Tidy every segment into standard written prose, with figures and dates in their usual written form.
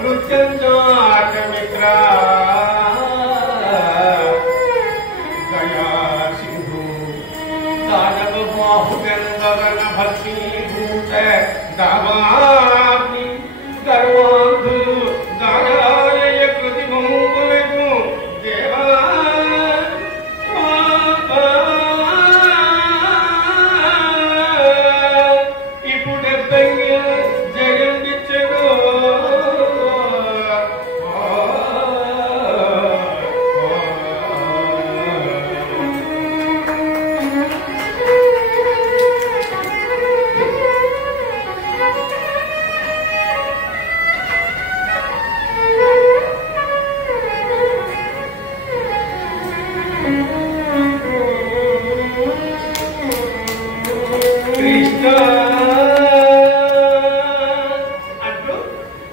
మృత్యుంజాతమిత్ర దయా సింధు దానవ బాహుగంధవన భక్తిభూత దామాగ్ని గర్వాంధులు దారాలయ కృతిమంకులకు దేవా అంటూ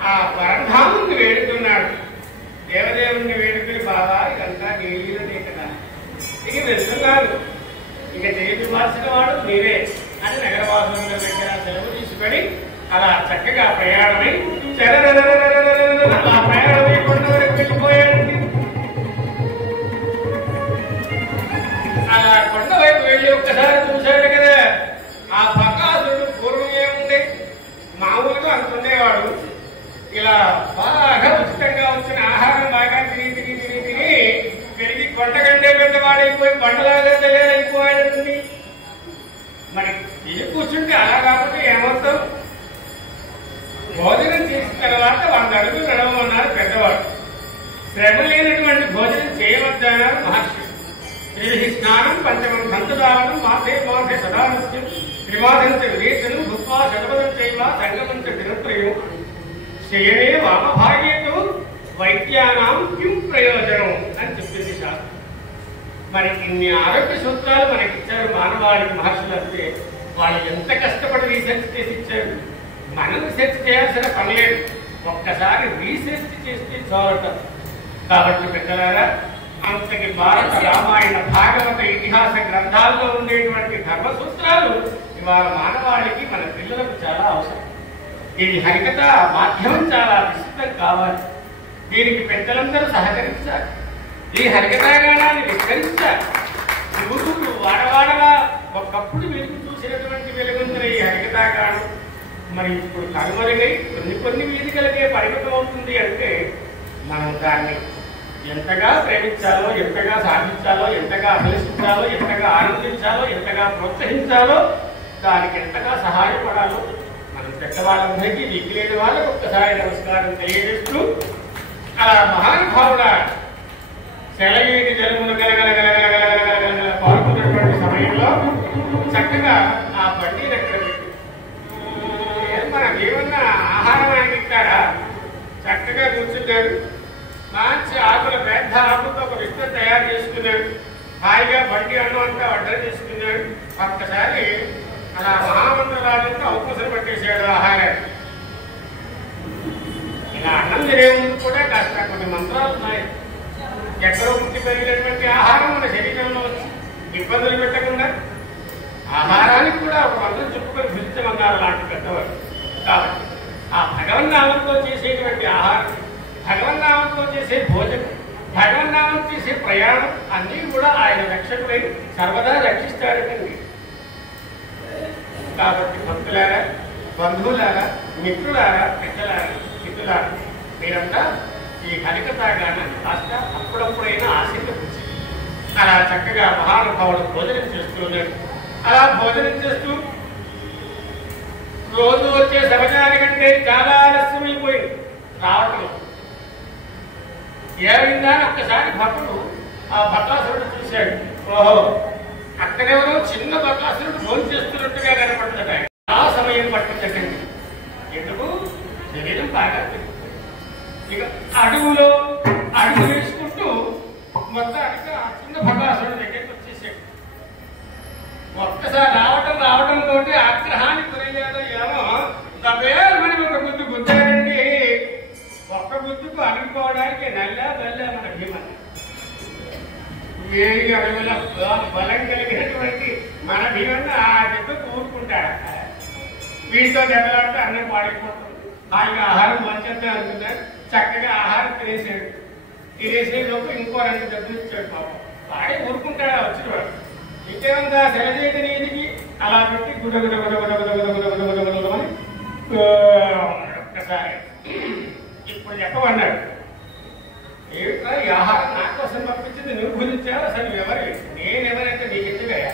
ఆ పరధాముని వేడుకున్నాడు. దేవదేవుని వేడుకుని బాబా ఇదంతా నీళ్ళనే కదా, ఇక వెళ్తున్నారు, ఇక చేయించాల్సిన వాడు మీరే అని నగరవాసుల దగ్గర సెలవు తీసుకొని అలా చక్కగా ప్రయాణమై అలా ప్రయాణమై కొండ వరకు వెళ్ళిపోయాడండి. అలా కొండ వైపు వెళ్ళి ఒక్కసారి చూశాడు కదా, ఆ బకాసురుడు పూర్వం ఏముండే మామూలుగా అనుకునేవాడు. ఇలా బాగా ఉచితంగా వచ్చిన ఆహారం బాగా తిని తిని తిని తిని పెరిగి కొండ కంటే పెద్దవాడైపోయి బండలాగా తయారైపోయాడండి. మరి తిని కూర్చుంటే అలా కాకపోతే ఏమవుతాం? భోజనం చేసిన తర్వాత 100 అడుగులు నడవమన్నారు పెద్దవాడు. శ్రమ లేనటువంటి భోజనం చేయవద్దన్నారు మహర్షి. త్రివిధి స్నానం పంచమం సంతదానం మాసే మాసే సదానస్యం త్రిమాసంచ వివేచనం భుక్వా శతపదం చైవ సంగమంచ దినత్రయం శయనే వామభాగేతో వైద్యానాం కిం ప్రయోజనం అని చెప్పింది శాస్త్రం. మరి ఇన్ని ఆరోగ్య సూత్రాలు మనకిచ్చారు మానవాళికి మహర్షులు. అంటే వాళ్ళు ఎంత కష్టపడి రీసెర్చ్ చేసి ఇచ్చారు. మనం రీసెర్చ్ చేయాల్సిన పని లేదు, ఒక్కసారి రీసెర్చ్ చేస్తే చాలటం. కాబట్టి పెద్దలారా, అంతటి భారత రామాయణ భాగవత ఇతిహాస గ్రంథాల్లో ఉండేటువంటి ధర్మసూత్రాలు ఇవాళ మానవాళికి మన పిల్లలకు చాలా అవసరం. ఇది హరికథ మాధ్యమం చాలా విస్తృతం కావాలి. దీనికి పెద్దలందరూ సహకరించాలి. ఈ హరికథాగానాన్ని విస్తరించాలి. ఊరు వాడవాడలా ఒకప్పుడు వెలుగు చూసినటువంటి వెలుగుందిన ఈ హరికథాగానం మరి ఇప్పుడు కనుమరుగై కొన్ని వేదికలకే పరిమితం అవుతుంది. అంటే మనం దాన్ని ఎంతగా ప్రేమించాలో, ఎంతగా సాధించాలో, ఎంతగా అభిలషించాలో, ఎంతగా ఆనందించాలో, ఎంతగా ప్రోత్సహించాలో, దానికి ఎంతగా సహాయపడాలో మనం పెద్దవాళ్ళందరికీ దిక్కులేని వాళ్ళకు ఒక్కసారి నమస్కారం తెలియజేస్తూ, అలా మహానుభావుడ సెలయేటి జలములు గలగలగలగలగలగలగల పాల్గొన్నటువంటి సమయంలో చక్కగా ఆ బండి దగ్గర పెట్టి మనకి ఏమన్నా ఆహారం ఆయన ఇస్తారా? చక్కగా కూర్చున్నాడు. మంచి ఆకుల పెద్ద ఆకులతో ఒక విస్తర తయారు చేసుకున్నాడు. హాయిగా బండి అన్నం అంతా అడ్డం చేసుకున్నాడు. ఒక్కసారి అలా మహామంత్రాలతో అవకాశం పట్టేశాడు ఆహారాన్ని. ఇలా అన్నం తినే ముందు కూడా కాస్త కొన్ని మంత్రాలు ఉన్నాయి. ఎక్కడో పుట్టి పెరిగినటువంటి ఆహారం మన శరీరంలో వచ్చి ఇబ్బందులు పెట్టకుండా ఆహారానికి కూడా ఒక మంత్రం చెప్పుకొని భృత్యమన్నారు లాంటి పెద్దవాడు. కాబట్టి ఆ భగవన్నామంతో చేసేటువంటి ఆహారం, భగవన్నామంతో చేసే భోజనం, భగవన్నామం చేసే ప్రయాణం అన్నీ కూడా ఆయన రక్షకుడై సర్వదా రక్షిస్తాడటండి. కాబట్టి భక్తులారా, బంధువులారా, మిత్రులారా, పెద్దలారా, మిత్రులారా, మీరంతా ఈ హరికథాగానాన్ని కాస్త అప్పుడప్పుడైనా ఆసక్తి అలా చక్కగా మహానుభావుడు భోజనం చేస్తున్నాడు. అలా భోజనం చేస్తూ రోజు వచ్చే సమయానికంటే చాలా ఆలస్యమైపోయింది రావటం. ఏమైందా అని ఒక్కసారి భక్తుడు ఆ బకాసురుడు చూశాడు. ఓహో, అక్కడెవరో చిన్న బకాసురుడు భోజనం చేస్తున్నట్టుగా కనపడుతుందట. ఆ సమయం పట్టుకుందండి. ఎందుకు? శరీరం బాగా ఇక అడుగులో అడుగు వేసుకుంటూ మొత్తానికి ఆ చిన్న బకాసురుడు దగ్గరికి వచ్చేసాడు. ఒక్కసారి రావటంతో ఆగ్రహాన్ని గురయ్యాదో ఏమో దబేమని ఒక గుద్దు గుద్దాడండి. ఒక్క గుద్దుకు అనుకోవడానికి నల్లా మన భీమన్ వేడి అడుగుల బలం కలిగినటువంటి మన భీమన్న ఆ దెబ్బ కూరుకుంటాడు. వీటితో దెబ్బలాడితే అన్నం పాడైపోతుంది. హాయిగా ఆహారం మంచిగా అనుకున్నాడు. చక్కగా ఆహారం తినేసాడు. తినేసే లోపు ఇంకో 2 డబ్బులు ఇచ్చాడు. పాపం వాడే ఊరుకుంటాడా వచ్చినవాడు. ఇంకేముందా సెలజేటి నీటికి అలా పెట్టి గుడగుడగుడగుడగుడగుడగుడగుడగుడగుడని ఒక్కసారి ఇప్పుడు చెప్పమన్నాడు. ఏమిట్రా ఈ ఆహారం నా కోసం పంపించింది నువ్వు గురించావు, అసలు ఎవరు నేనెవరైతే నీకు ఎందుకయ్యా,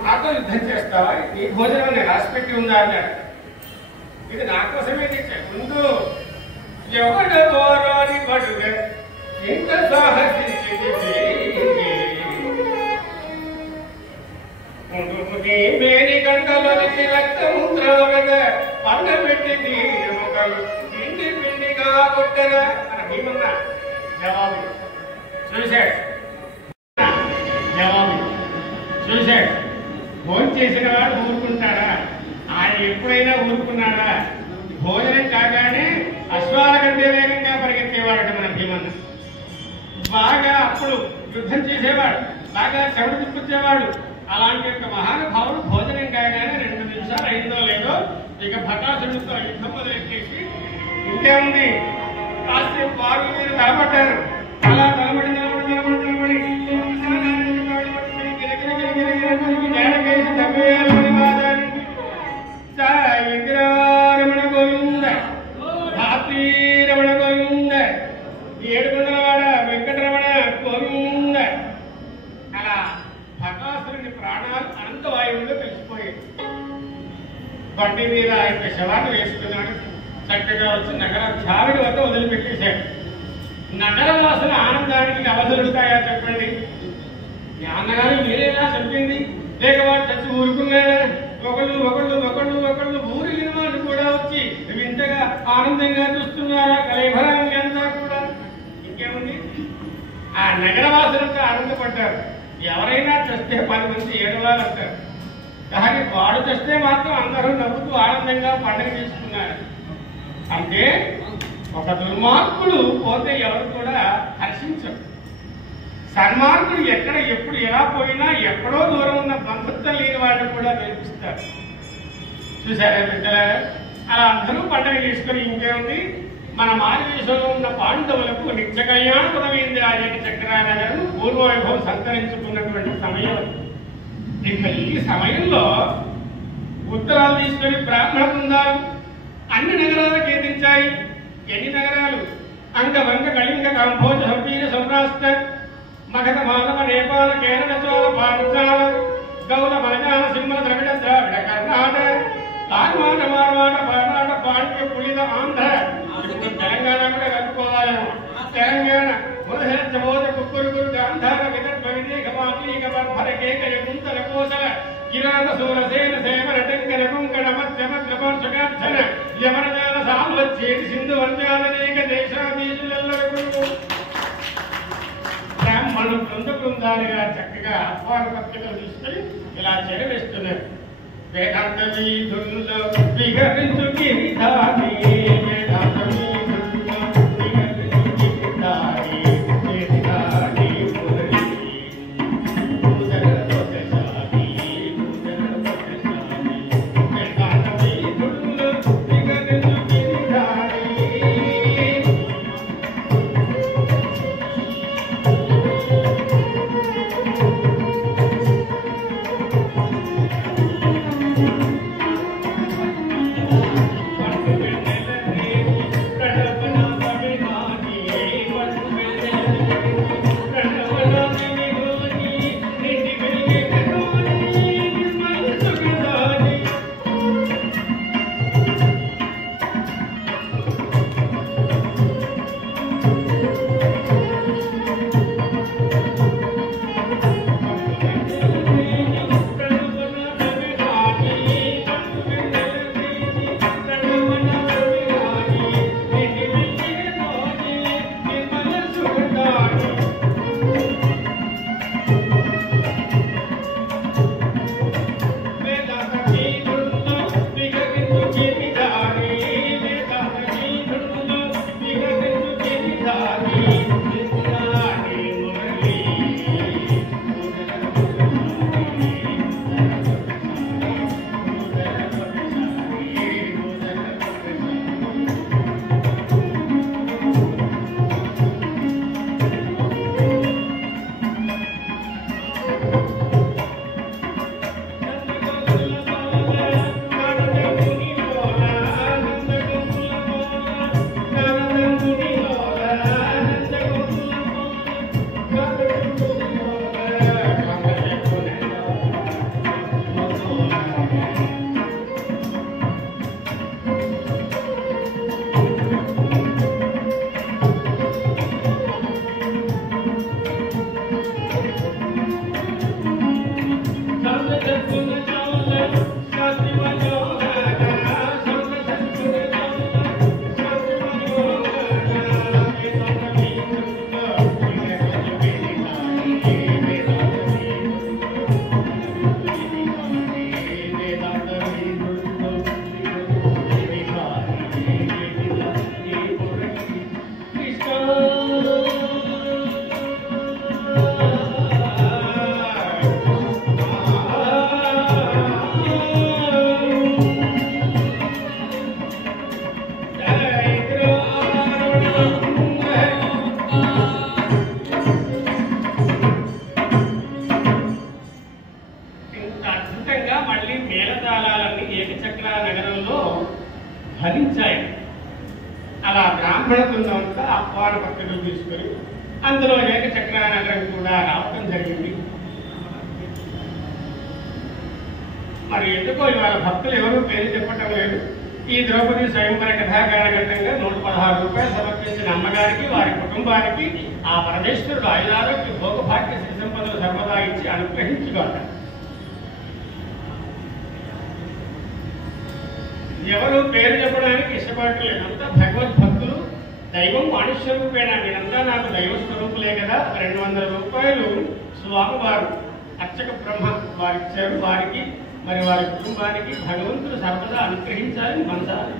నాతో యుద్ధం చేస్తావా, నీ భోజనం నేను రాసిపెట్టి ఉందా అన్నాడు. ఇది నా కోసమే తెచ్చాడు. ముందు ఎవడు పోరాడి పడుగా ఇంత సాహసించింది మేని గంటలోనికి రక్తము త్రాగద పండ పెట్టింది ఎముకలు పిండి పిండిగా కొట్టద మన భీమన్న జవాబు చూశాడు. జవాబు చూశాడు. భోజనం చేసిన వాడు ఊరుకుంటాడా? ఆయన ఎప్పుడైనా ఊరుకున్నాడా? భోజనం కాగానే అశ్వాల కంటే వేగంగా పరిగెత్తేవాడు మన భీమన్న. బాగా అప్పుడు యుద్ధం చేసేవాడు, బాగా చెవుడు తిప్పుచ్చేవాడు. అలాంటి యొక్క మహానుభావుడు భోజనం కాగానే 2 నిమిషాలు అయిందో లేదో ఇక భటాసుడితో యుద్ధం మొదలెట్టేసి ఇంకేముంది కాసేపు వారు మీరు తలపడ్డారు. అలా తలబడి నిలబడి నిలబడి నిలబడి నేలకేసి తప్పేయాలని వాదాన్ని ఇంద్రరమణ గోవింద భాతీరమణ గోవింద ఏడుకొండలవాడ వెంకటరమణ గోవింద. అలా భటాసురుని ప్రాణాలు అనంతవాయువులో కలిసిపోయాయి. బండి మీద ఆయన శవాన్ని వేసుకున్నాడు. చక్కగా వచ్చి నగర ఛారుడి వద్ద వదిలిపెట్టేశాడు. నగరవాసుల ఆనందానికి అవధులుంటాయా చెప్పండి? నాన్నగారు మీరేనా చంపింది, లేక వాడు చచ్చి ఊరుకున్నాడా? ఒకళ్ళు ఒకళ్ళు ఒకళ్ళు ఒకళ్ళు ఊరిగిన వాళ్ళు కూడా వచ్చి వింతగా ఆనందంగా చూస్తున్నారా కలేభరాన్ని అంతా కూడా. ఇంకేముంది, ఆ నగరవాసులంతా ఆనందపడ్డారు. ఎవరైనా చస్తే 10 మంది ఏడవాలంటారు, కానీ వాడు చస్తే మాత్రం అందరూ నవ్వుతూ ఆనందంగా పండుగ చేసుకున్నారు. అంటే ఒక దుర్మార్గుడు పోతే ఎవరు కూడా హర్షించరు. సన్మార్గుడు ఎక్కడ ఎప్పుడు ఎలా పోయినా ఎక్కడో దూరం ఉన్న బంధుత్వం లేని వాళ్ళు కూడా నేర్పిస్తారు. చూసారా బిడ్డల? అలా అందరూ పండుగ చేసుకుని ఇంకేముంది, మన మారువేషంలో ఉన్న పాండవులకు నిత్య కళ్యాణపదమైంది. ఆయన చక్రానగరం పూర్వవైభవం సంతరించుకున్నటువంటి సమయం. ఇక ఈ సమయంలో ఉత్తరాలు తీసుకుని బ్రాహ్మణ బృందాలు అన్ని నగరాలకు ఎదించాయి. ఎన్ని నగరాలు? అంగవంగ కళింగ కాంభోజ సంపీన సౌరాష్ట్ర మగధ మానవ నేపాల కేరళ చోళ పాంచాల గౌడ మలయాళ సింహల ద్రవిడ ద్రావిడ కర్ణాటక తార్వాడ మార్వాడ పర్ణాట పాండ్య పులిద ఆంధ్ర. తెలంగాణ కూడా కలుపుకోవాలి. తెలంగాణ మురహోజ కుక్కురుగురు గాంధార విదర్భ విదేహ మాలీక బర్భర కేకయ కుంతల కోసల కిరాత సూరసేన సేవర టంకర కుంకణ మధ్యమద్రపార్షకార్చన యమరజాల సామ్వచ్చేటి సింధు వర్జాలనేక దేశాధీశులెల్లరకు బ్రాహ్మణులు బృంద బృందాలుగా చక్కగా ఆహ్వాన పత్రికలు తీసుకొని ఇలా చెరవేస్తున్నారు. వేదాంత వీధుల్లో విహరించు గిరిధారి, వేదాంత వీధుల్లో విహరించు గిరిధారి, గిరిధారి పురరి పూజల దోషశాలి, పూజల దోషశాలి. వేదాంత వీధుల్లో విహరించు గిరిధారి. అలా బ్రాహ్మణ బృందం అంతా ఆహ్వాన పత్రికలు తీసుకొని అందులో ఏకచక్రానగరం కూడా రావటం జరిగింది. మరి ఎందుకో ఇవాళ భక్తులు ఎవరూ పేరు చెప్పటం లేదు. ఈ ద్రౌపది స్వయంవర కథాగానఘట్టంగా 116 రూపాయలు సమర్పించిన అమ్మగారికి వారి కుటుంబానికి ఆ పరమేశ్వరుడు ఆయుధారోగ్య భోగభాగ్య శ్రీ సంపదలు సర్వదా ఇచ్చి అనుగ్రహించుకోండి. ఎవరు పేరు చెప్పడానికి ఇష్టపడలేదు. అంతా భగవద్భక్తులు, దైవం మనుష్య రూపేణ. మీరంతా నాకు దైవ స్వరూపులే కదా. 200 రూపాయలు స్వామివారు అర్చక బ్రహ్మ వారిచ్చారు. వారికి మరి వారి కుటుంబానికి భగవంతుడు సర్వదా అనుగ్రహించాలని మనసారి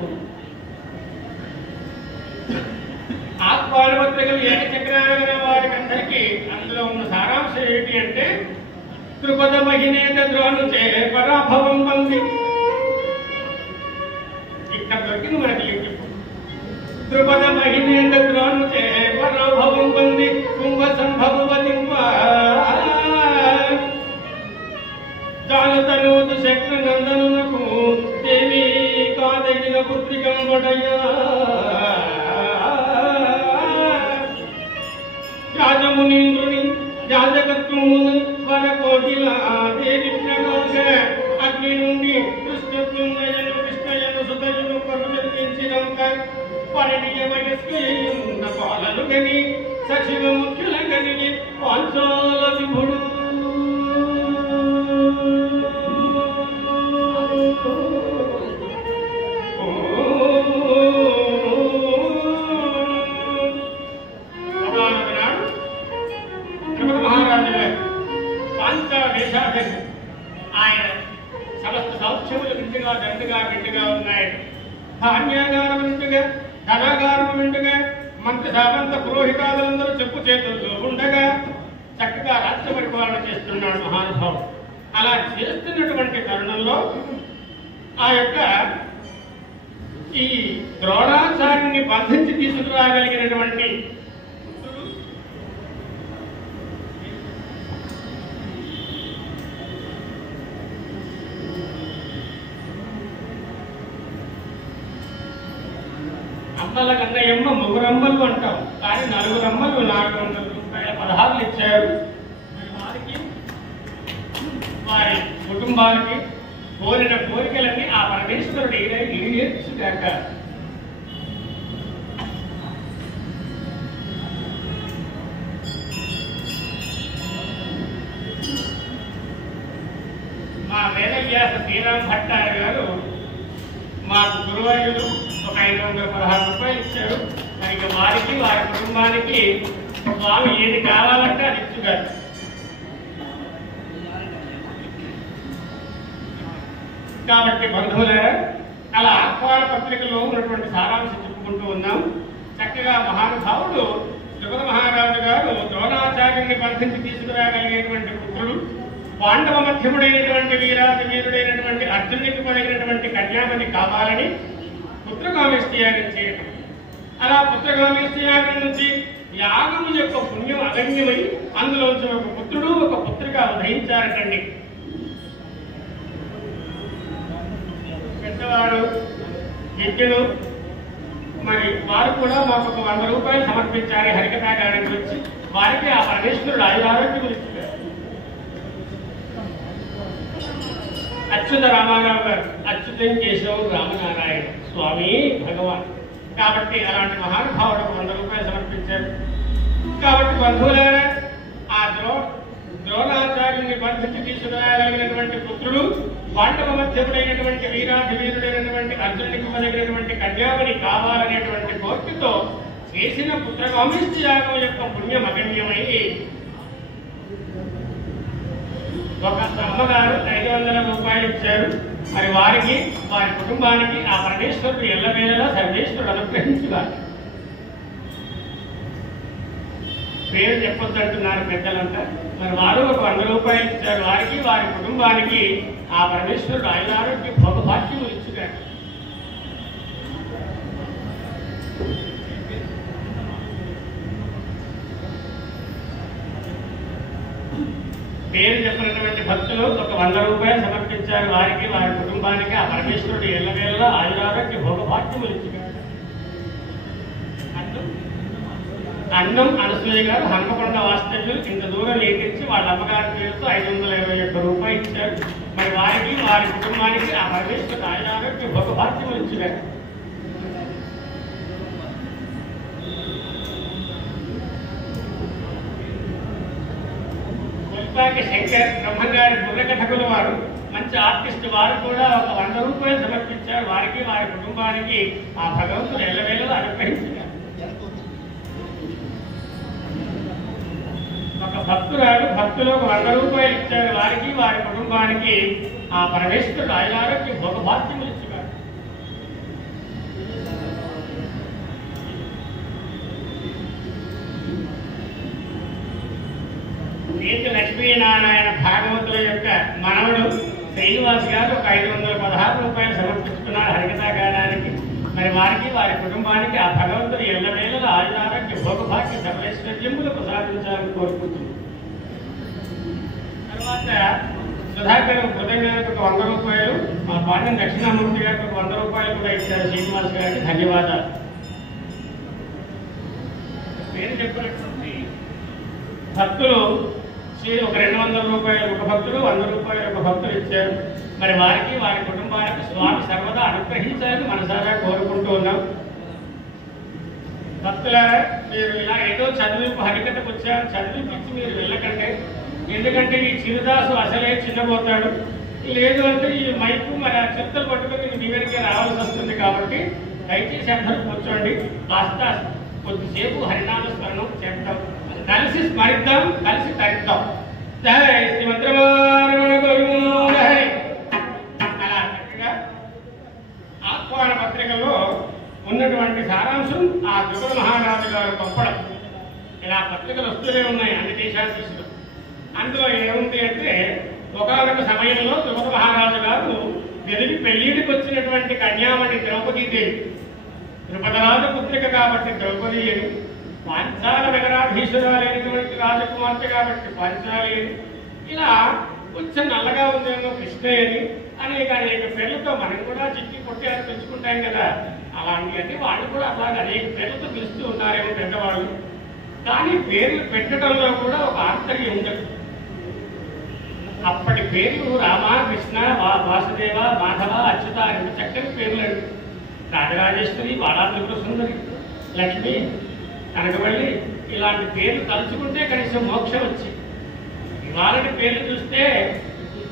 ఆహ్వాన పత్రికలు ఏకచక్రానగరం వారికి అందరికీ అందులో ఉన్న సారాంశం ఏంటి అంటే కృపద మహినేత ద్రోణు చే పరాభవం పొంది ఇక్కడ దొరికింది మనకి లింక్. కృపద మహినేత ద్రోణు చే పరాభవం పొంది కుంభ సంభవతింప జానతనోదు శక్ర నందనునకు దేవి కాదగిన పుత్రికం వడయ్యా రాజమునీంద్రుని జాజకత్వమును వర కోటిల దేవి ప్రమోష అగ్ని నుండి కృష్ణుంజయను కృష్ణయను సుతయును పరుగలించినంత పరిణియ వయస్కయున్న పాలలు గని సచివ ముఖ్యుల గని పాంచాల విభుడు ఆయన సమస్త సౌఖ్యములు నిండుగా దండుగా నిండుగా ఉన్నాయి. ధాన్యాగారం నిండుగా, ధనాగారం నిండుగా, మంత్రి సామంత పురోహితాదులందరూ చెప్పు చేతుల్లో ఉండగా చక్కగా రాజ్య పరిపాలన చేస్తున్నాడు మహానుభావుడు. అలా చేస్తున్నటువంటి తరుణంలో ఆ యొక్క ఈ ద్రోణాచార్యుని బంధించి తీసుకురాగలిగినటువంటి అమ్మల కన్నయ్యమ్మ ముగ్గురమ్మలు అంటాం, కానీ 4 అమ్మలు 400 రూపాయల పదహారులు ఇచ్చారు. వారికి వారి కుటుంబాలకి కోరిన కోరికలన్నీ ఆ పరమేశ్వరుడు ఈడేర్చుగాక. మా వేదవ్యాస శ్రీరామ్ భట్టారి గారు మాకు గురువాయుడు ఒక 516 రూపాయలు ఇచ్చారు. మరి వారికి వారి కుటుంబానికి స్వామి ఏది కావాలంటే అది ఇచ్చుగారు. కాబట్టి బంధువులారా, అలా ఆహ్వాన పత్రికలో ఉన్నటువంటి సారాంశం చెప్పుకుంటూ ఉన్నాం. చక్కగా మహానుభావుడు ద్రుపద మహారాజు గారు ద్రోణాచార్యుని బంధించి తీసుకురాగలిగేటువంటి పుత్రుడు, పాండవ మధ్యముడైనటువంటి వీరాది వీరుడైనటువంటి అర్జునుడికి పొందినటువంటి కన్యామణి కావాలని పుత్రకామేష్టి యాగం చేయటం. అలా పుత్రకామేష్టి యాగం నుంచి యాగము యొక్క పుణ్యం అగణ్యమై అందులోంచి ఒక పుత్రుడు ఒక పుత్రిక ఉదయించారటండి. పెద్దవారు యజ్ఞులు మరి వారు కూడా మాకు ఒక 100 రూపాయలు సమర్పించాలి హరికథాగానం వచ్చి. వారికి ఆ పరమేశ్వరుడు ఆయురారోగ్యం ఇచ్చారు. అచ్యుత రామారావు గారు అచ్యుతం కేశవుడు రామనారాయణ స్వామి భగవాన్. కాబట్టి అలాంటి మహానుభావులకు 100 రూపాయలు సమర్పించారు. కాబట్టి బంధువులారా, ఆ ద్రోణాచార్యుని బంధించి తీసుకురాగలిగినటువంటి పుత్రుడు, పాండవ మధ్యముడైనటువంటి వీరాధి వీరుడైనటువంటి అర్జునుడికి పొందినటువంటి కన్యామణి కావాలనేటువంటి కోరికతో చేసిన పుత్రకామేష్టి యాగం యొక్క పుణ్యం అగణ్యమై ఒక అమ్మగారు 500 రూపాయలు ఇచ్చారు. మరి వారికి వారి కుటుంబానికి ఆ పరమేశ్వరుడు ఎల్లవేళలా సర్వేశ్వరుడు అనుగ్రహించుగారు. పేరు చెప్పొద్దంటున్నారు పెద్దలంతా. మరి వారు ఒక 100 రూపాయలు ఇచ్చారు. వారికి వారి కుటుంబానికి ఆ పరమేశ్వరుడు ఆయురారోగ్య భోగభాగ్యములు ఇచ్చుగారు. పేరు చెప్పినటువంటి భక్తులు ఒక 100 రూపాయలు సమర్పించారు. వారికి వారి కుటుంబానికి ఆ పరమేశ్వరుడు ఎల్లవేళలా ఆయురారోగ్య భోగభాగ్యములు ఇచ్చుగారు. అన్నం అనసూయ గారు హన్మకొండ వాస్తవ్యులు ఇంత దూరం లేటించి వాళ్ళ అమ్మగారి పేరుతో 521 రూపాయలు ఇచ్చారు. మరి వారికి వారి కుటుంబానికి ఆ పరమేశ్వర ఆయురారోగ్య భోగభాగ్యములు ఇచ్చారు. కొల్పాకి శంకర్ బ్రహ్మంగారి బుర్రకథకుల వారు మంచి ఆర్టిస్ట్ వారు కూడా ఒక 100 రూపాయలు సమర్పించారు. వారికి వారి కుటుంబానికి ఆ భగవంతుడు ఎల్లవేళలో అనుగ్రహించారు. ఒక భక్తురాలు భక్తులకు 100 రూపాయలు ఇచ్చారు. వారికి వారి కుటుంబానికి ఆ పరమేశ్వరుడు ఆయురారోగ్య భోగభాగ్యములు ఇచ్చారు. నీతి లక్ష్మీనారాయణ భాగవతుల యొక్క మనవడు శ్రీనివాస్ గారు ఒక 516 రూపాయలు సమర్పిస్తున్నారు హరికథా గానానికి. మరి వారికి వారి కుటుంబానికి ఆ భగవంతుడు ఎల్లవేళలో ఆయురారోగ్య భోగభాగ్య సర్వైశ్వర్యములు ప్రసాదించాలని కోరుకుంటుంది. తర్వాత సుధాకర్ హృదయానికి ఒక 100 రూపాయలు, మా పాఠం దక్షిణామూర్తి గారికి ఒక 100 రూపాయలు కూడా ఇచ్చారు. శ్రీనివాస్ గారికి ధన్యవాదాలు. పేరు చెప్పినటువంటి భక్తులు ఒక 200 రూపాయలు ఒక భక్తులు, 100 రూపాయలు ఒక భక్తులు ఇచ్చారు. మరి వారికి వారి కుటుంబానికి స్వామి సర్వదా అనుగ్రహించాలని మనసారా కోరుకుంటూ ఉన్నాం. భక్తులారా, మీరు ఇలా ఏదో చదివింపు హరికథకు వచ్చారు, చదివించి మీరు వెళ్ళకండి. ఎందుకంటే ఈ చిరుదాసు అసలే చిన్నపోతాడు. లేదు అంటే ఈ మైకు మరి ఆ చెత్తలు పట్టుకుని మీ వెనకే రావాల్సి వస్తుంది. కాబట్టి దయచేసి అందరూ కూర్చోండి. కాస్త కొద్దిసేపు హరినామ స్మరణం చేద్దాం, కలిసి స్మరిద్దాం, కలిసి తరిద్దాం. జై శ్రీమంత్రమారమణ గోవింద హరి. అలా చక్కగా ఆహ్వాన పత్రికలో ఉన్నటువంటి సారాంశం ఆ త్రిపుర మహారాజు గారు పంపడం. ఇలా పత్రికలు వస్తూనే ఉన్నాయి అన్ని దేశాధీశులు. అందులో ఏముంది అంటే, ఒకనొక సమయంలో త్రిపుర మహారాజు గారు గదికి పెళ్లిడికి వచ్చినటువంటి కన్యామణి ద్రౌపదీదేవి, త్రిపదరాజు పుత్రిక కాబట్టి ద్రౌపది అని, పాంచాల నగరాధీశురాలైనటువంటి రాజకుమార్తె కాబట్టి పాంచాలి అని, ఇలా కొంచెం నల్లగా ఉందేమో కృష్ణ అని, అనేక పేర్లతో మనం కూడా చిక్కి కొట్టి అని తెచ్చుకుంటాం కదా. అలాంటివన్నీ వాళ్ళు కూడా అలాగే అనేక పేర్లతో పిలుస్తూ ఉన్నారేమో పెద్దవాళ్ళు. కానీ పేర్లు పెట్టడంలో కూడా ఒక ఆంతర్యం ఉండదు. అప్పటి పేర్లు రామ, కృష్ణ, వాసుదేవ, మాధవ, అచ్యుత అని చక్కని పేర్లండి. రాజరాజేశ్వరి, బాలా త్రిపుర సుందరి, లక్ష్మి, కనకవల్లి ఇలాంటి పేర్లు తలుచుకుంటే కనీసం మోక్షం వచ్చి. ఇవాళటి పేర్లు చూస్తే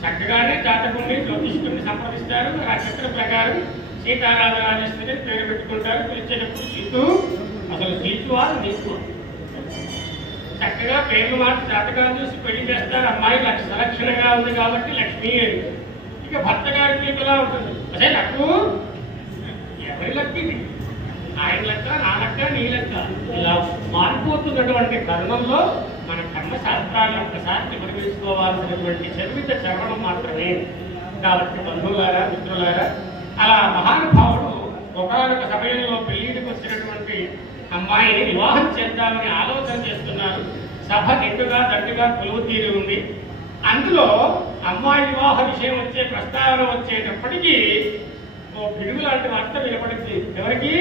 చక్కగానే జాతకుని జ్యోతిష్కుని సంప్రదిస్తారు. ఆ చిత్ర ప్రకారం సీతారాజరాజేశ్వరి పేరు పెట్టుకుంటారు. పిలిచేటప్పుడు సీతు, అసలు సీతు వారు నీకు చక్కగా పేర్లు మార్చి జాతకాలు చూసి పెళ్లి చేస్తారు. అమ్మాయి సలక్షణంగా ఉంది కాబట్టి లక్ష్మి అని. ఇక భర్త గారి పేరు ఎలా ఉంటుంది? అదే నాకు ఎవరి లక్కి, ఆయన లెక్క, నా లెక్క, నీ లెక్క, ఇలా మారిపోతున్నటువంటి తరుణంలో మన కర్మశాస్త్రాలను ఒక్కసారి నిమర్వేసుకోవాల్సినటువంటి చరిత్ర శ్రవణం మాత్రమే. కాబట్టి బంధువులారా, మిత్రులారా, అలా మహానుభావుడు ఒకనొక సమయంలో పెళ్లికి వచ్చినటువంటి అమ్మాయిని వివాహం చేద్దామని ఆలోచన చేస్తున్నారు. సభ నిండుగా దండుగా కొలువు తీరి ఉంది. అందులో అమ్మాయి వివాహ విషయం వచ్చే ప్రస్తావన వచ్చేటప్పటికీ ఓ పిడుగు లాంటి వార్త వినపడింది. ఎవరికి?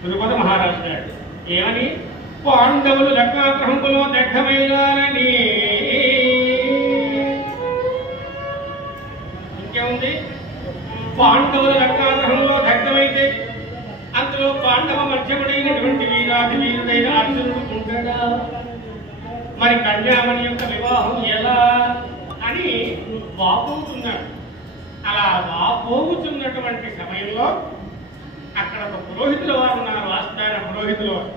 తిరుపతి మహారాజు గారు. ఏమని? పాండవులు లగ్నాగ్రహంలో దగ్ధమైనారని. ఇంకేముంది? పాండవుల లగ్నాగ్రహంలో దగ్ధమైతే అందులో పాండవ మధ్యముడైనటువంటి వీరాది వీరుడైన అర్జునుడు ఉండగా మరి కన్యామణి యొక్క వివాహం ఎలా అని వాపోతున్నాడు. అలా వాపోగుతున్నటువంటి సమయంలో అక్కడ ఒక పురోహితుల వారు ఉన్నారు, ఆస్థాన పురోహితుల వారు.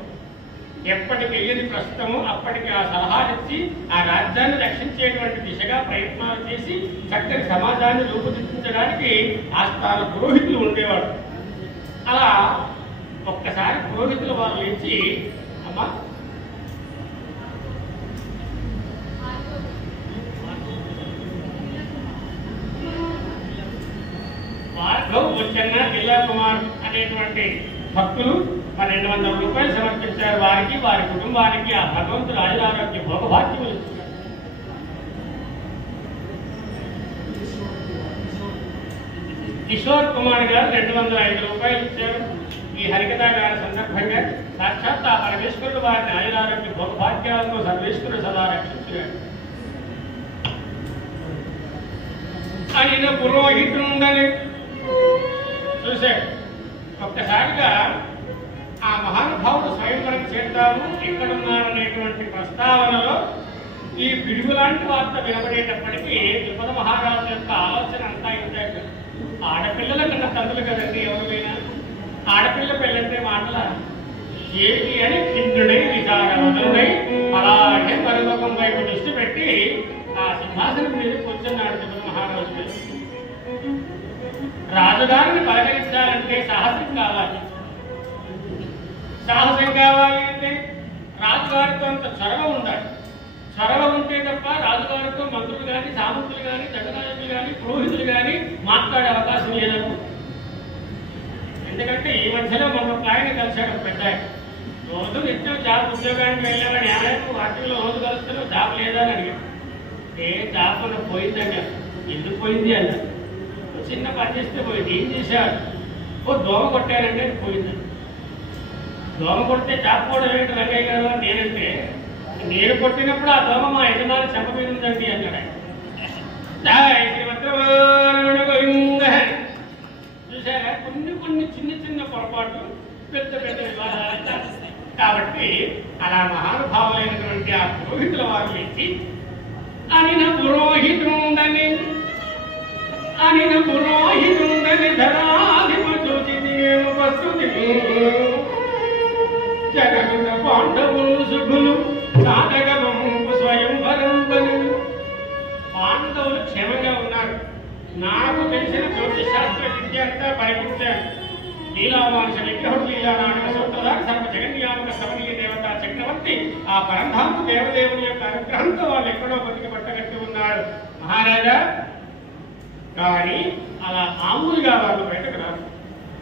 ఎప్పటికి ఏది ప్రస్తుతమో అప్పటికి ఆ సలహాలు ఇచ్చి ఆ రాజ్యాన్ని రక్షించేటువంటి దిశగా ప్రయత్నాలు చేసి చక్కని సమాజాన్ని రూపుదిద్దించడానికి ఆస్థాన పురోహితులు ఉండేవాడు. అలా ఒక్కసారి పురోహితుల వారు లేచి, అమ్మా భార్గవ్ వచ్చన్న జిల్లా కుమార్ అనేటువంటి భక్తులు 1200 రూపాయలు సమర్పించారు. వారికి వారి కుటుంబానికి ఆ భగవంతుడు ఆయురారోగ్య భోగభాగ్యములు ఇచ్చారు. కిషోర్ కుమార్ గారు 205 రూపాయలు ఇచ్చారు. ఈ హరికథాగాన సందర్భంగా సాక్షాత్ ఆ పరమేశ్వరుడు వారిని ఆయురారోగ్య భోగభాగ్యాలతో సర్వేశ్వరుడు సదా రక్షించాడు. ఆయన పురోహితుండని చూశాడు. ఒక్కసారిగా ఆ మహానుభావుడు స్వయంవరం చేద్దాము ఎక్కడున్నారనేటువంటి ప్రస్తావనలో ఈ పిడుగు లాంటి వార్త వినబడేటప్పటికీ తిరుపత మహారాజు యొక్క ఆలోచన అంతా ఇంటాక ఆడపిల్లల కన్నా తండ్రులు కదండి ఎవరైనా. ఆడపిల్ల పెళ్ళంటే మాటల ఏది అని కిందుడై విచారవతుడై అలాగే మరులోకం వైపు దృష్టి పెట్టి ఆ సింహాసనం మీద కూర్చున్నాడు తిరుపత మహారాజు. రాజుగారిని పలకరించాలంటే సాహసం కావాలి. సాహసం కావాలి అంటే రాజుగారితో అంత చొరవ ఉండాలి. చొరవ ఉంటే తప్ప రాజుగారితో మంత్రులు కానీ సామంతులు కానీ జగనాయకులు కానీ పురోహితులు కానీ మాట్లాడే అవకాశం లేదప్పుడు. ఎందుకంటే ఈ మధ్యలో మన ఆయన కలిశాడు పెద్ద రోజు నిత్యం జాబ్ ఉద్యోగానికి వెళ్ళేవాడు. ఏమైనా వాటిల్లో రోజు కలుస్తున్నావు జాబ్ లేదా అని అడిగాడు. జాబ్ అన్న పోయిందండి. ఎందుకు పోయింది అన్న. చిన్న పని చేస్తే పోయింది. ఏం చేశాడు? ఓ దోమ కొట్టారంటే పోయింది. దోమ కొడితే జాబ్ కూడా ఏంటి రంగయ్య గారు అని నేనంటే నేను కొట్టినప్పుడు ఆ దోమ మా యజమాని చెంప మీద ఉందండి అన్నాడు. చూసారా కొన్ని కొన్ని చిన్న చిన్న పొరపాట్లు పెద్ద పెద్ద వివాదాలు. కాబట్టి అలా మహానుభావులైనటువంటి ఆ పురోహితుల వారు ఇచ్చి అనిన పురోహితుండని ధరాధిపతి ప్రస్తుతి జగన్న పాండవులు శుభులు సాధగమంపు స్వయంవరంబలు. పాండవులు క్షేమంగా ఉన్నారు. నాకు తెలిసిన జ్యోతిష్ శాస్త్ర విద్య అంతా పరిపించాను. లీలామానుష విగ్రహుడు లీలా నాటక సూత్రధారి సర్వ జగన్యామక సమనీయ దేవత చక్రవర్తి ఆ పరంధాము దేవదేవుని యొక్క అనుగ్రహంతో వాళ్ళు ఎక్కడో బతికి పట్టగట్టి ఉన్నారు మహారాజా. కానీ అలా మామూలుగా వాళ్ళు బయటకు రాదు.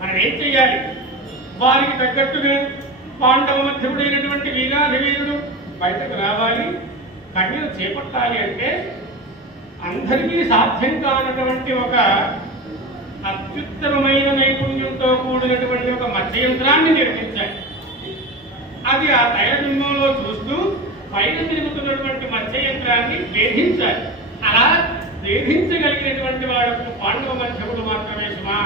మనం ఏం చెయ్యాలి? వారికి తగ్గట్టుగా పాండవ మధ్యముడైనటువంటి వీరాధివీరుడు బయటకు రావాలి. కన్యను చేపట్టాలి అంటే అందరికీ సాధ్యం కానటువంటి ఒక అత్యుత్తమమైన నైపుణ్యంతో కూడినటువంటి ఒక మత్స్యయంత్రాన్ని నిర్మించాలి. అది ఆ తైలబింబంలో చూస్తూ పైన తిరుగుతున్నటువంటి మత్స్యయంత్రాన్ని వేధించాలి. అలా వేధించగలిగినటువంటి వాడు పాండవ మధ్యముడు మాత్రమే సుమా.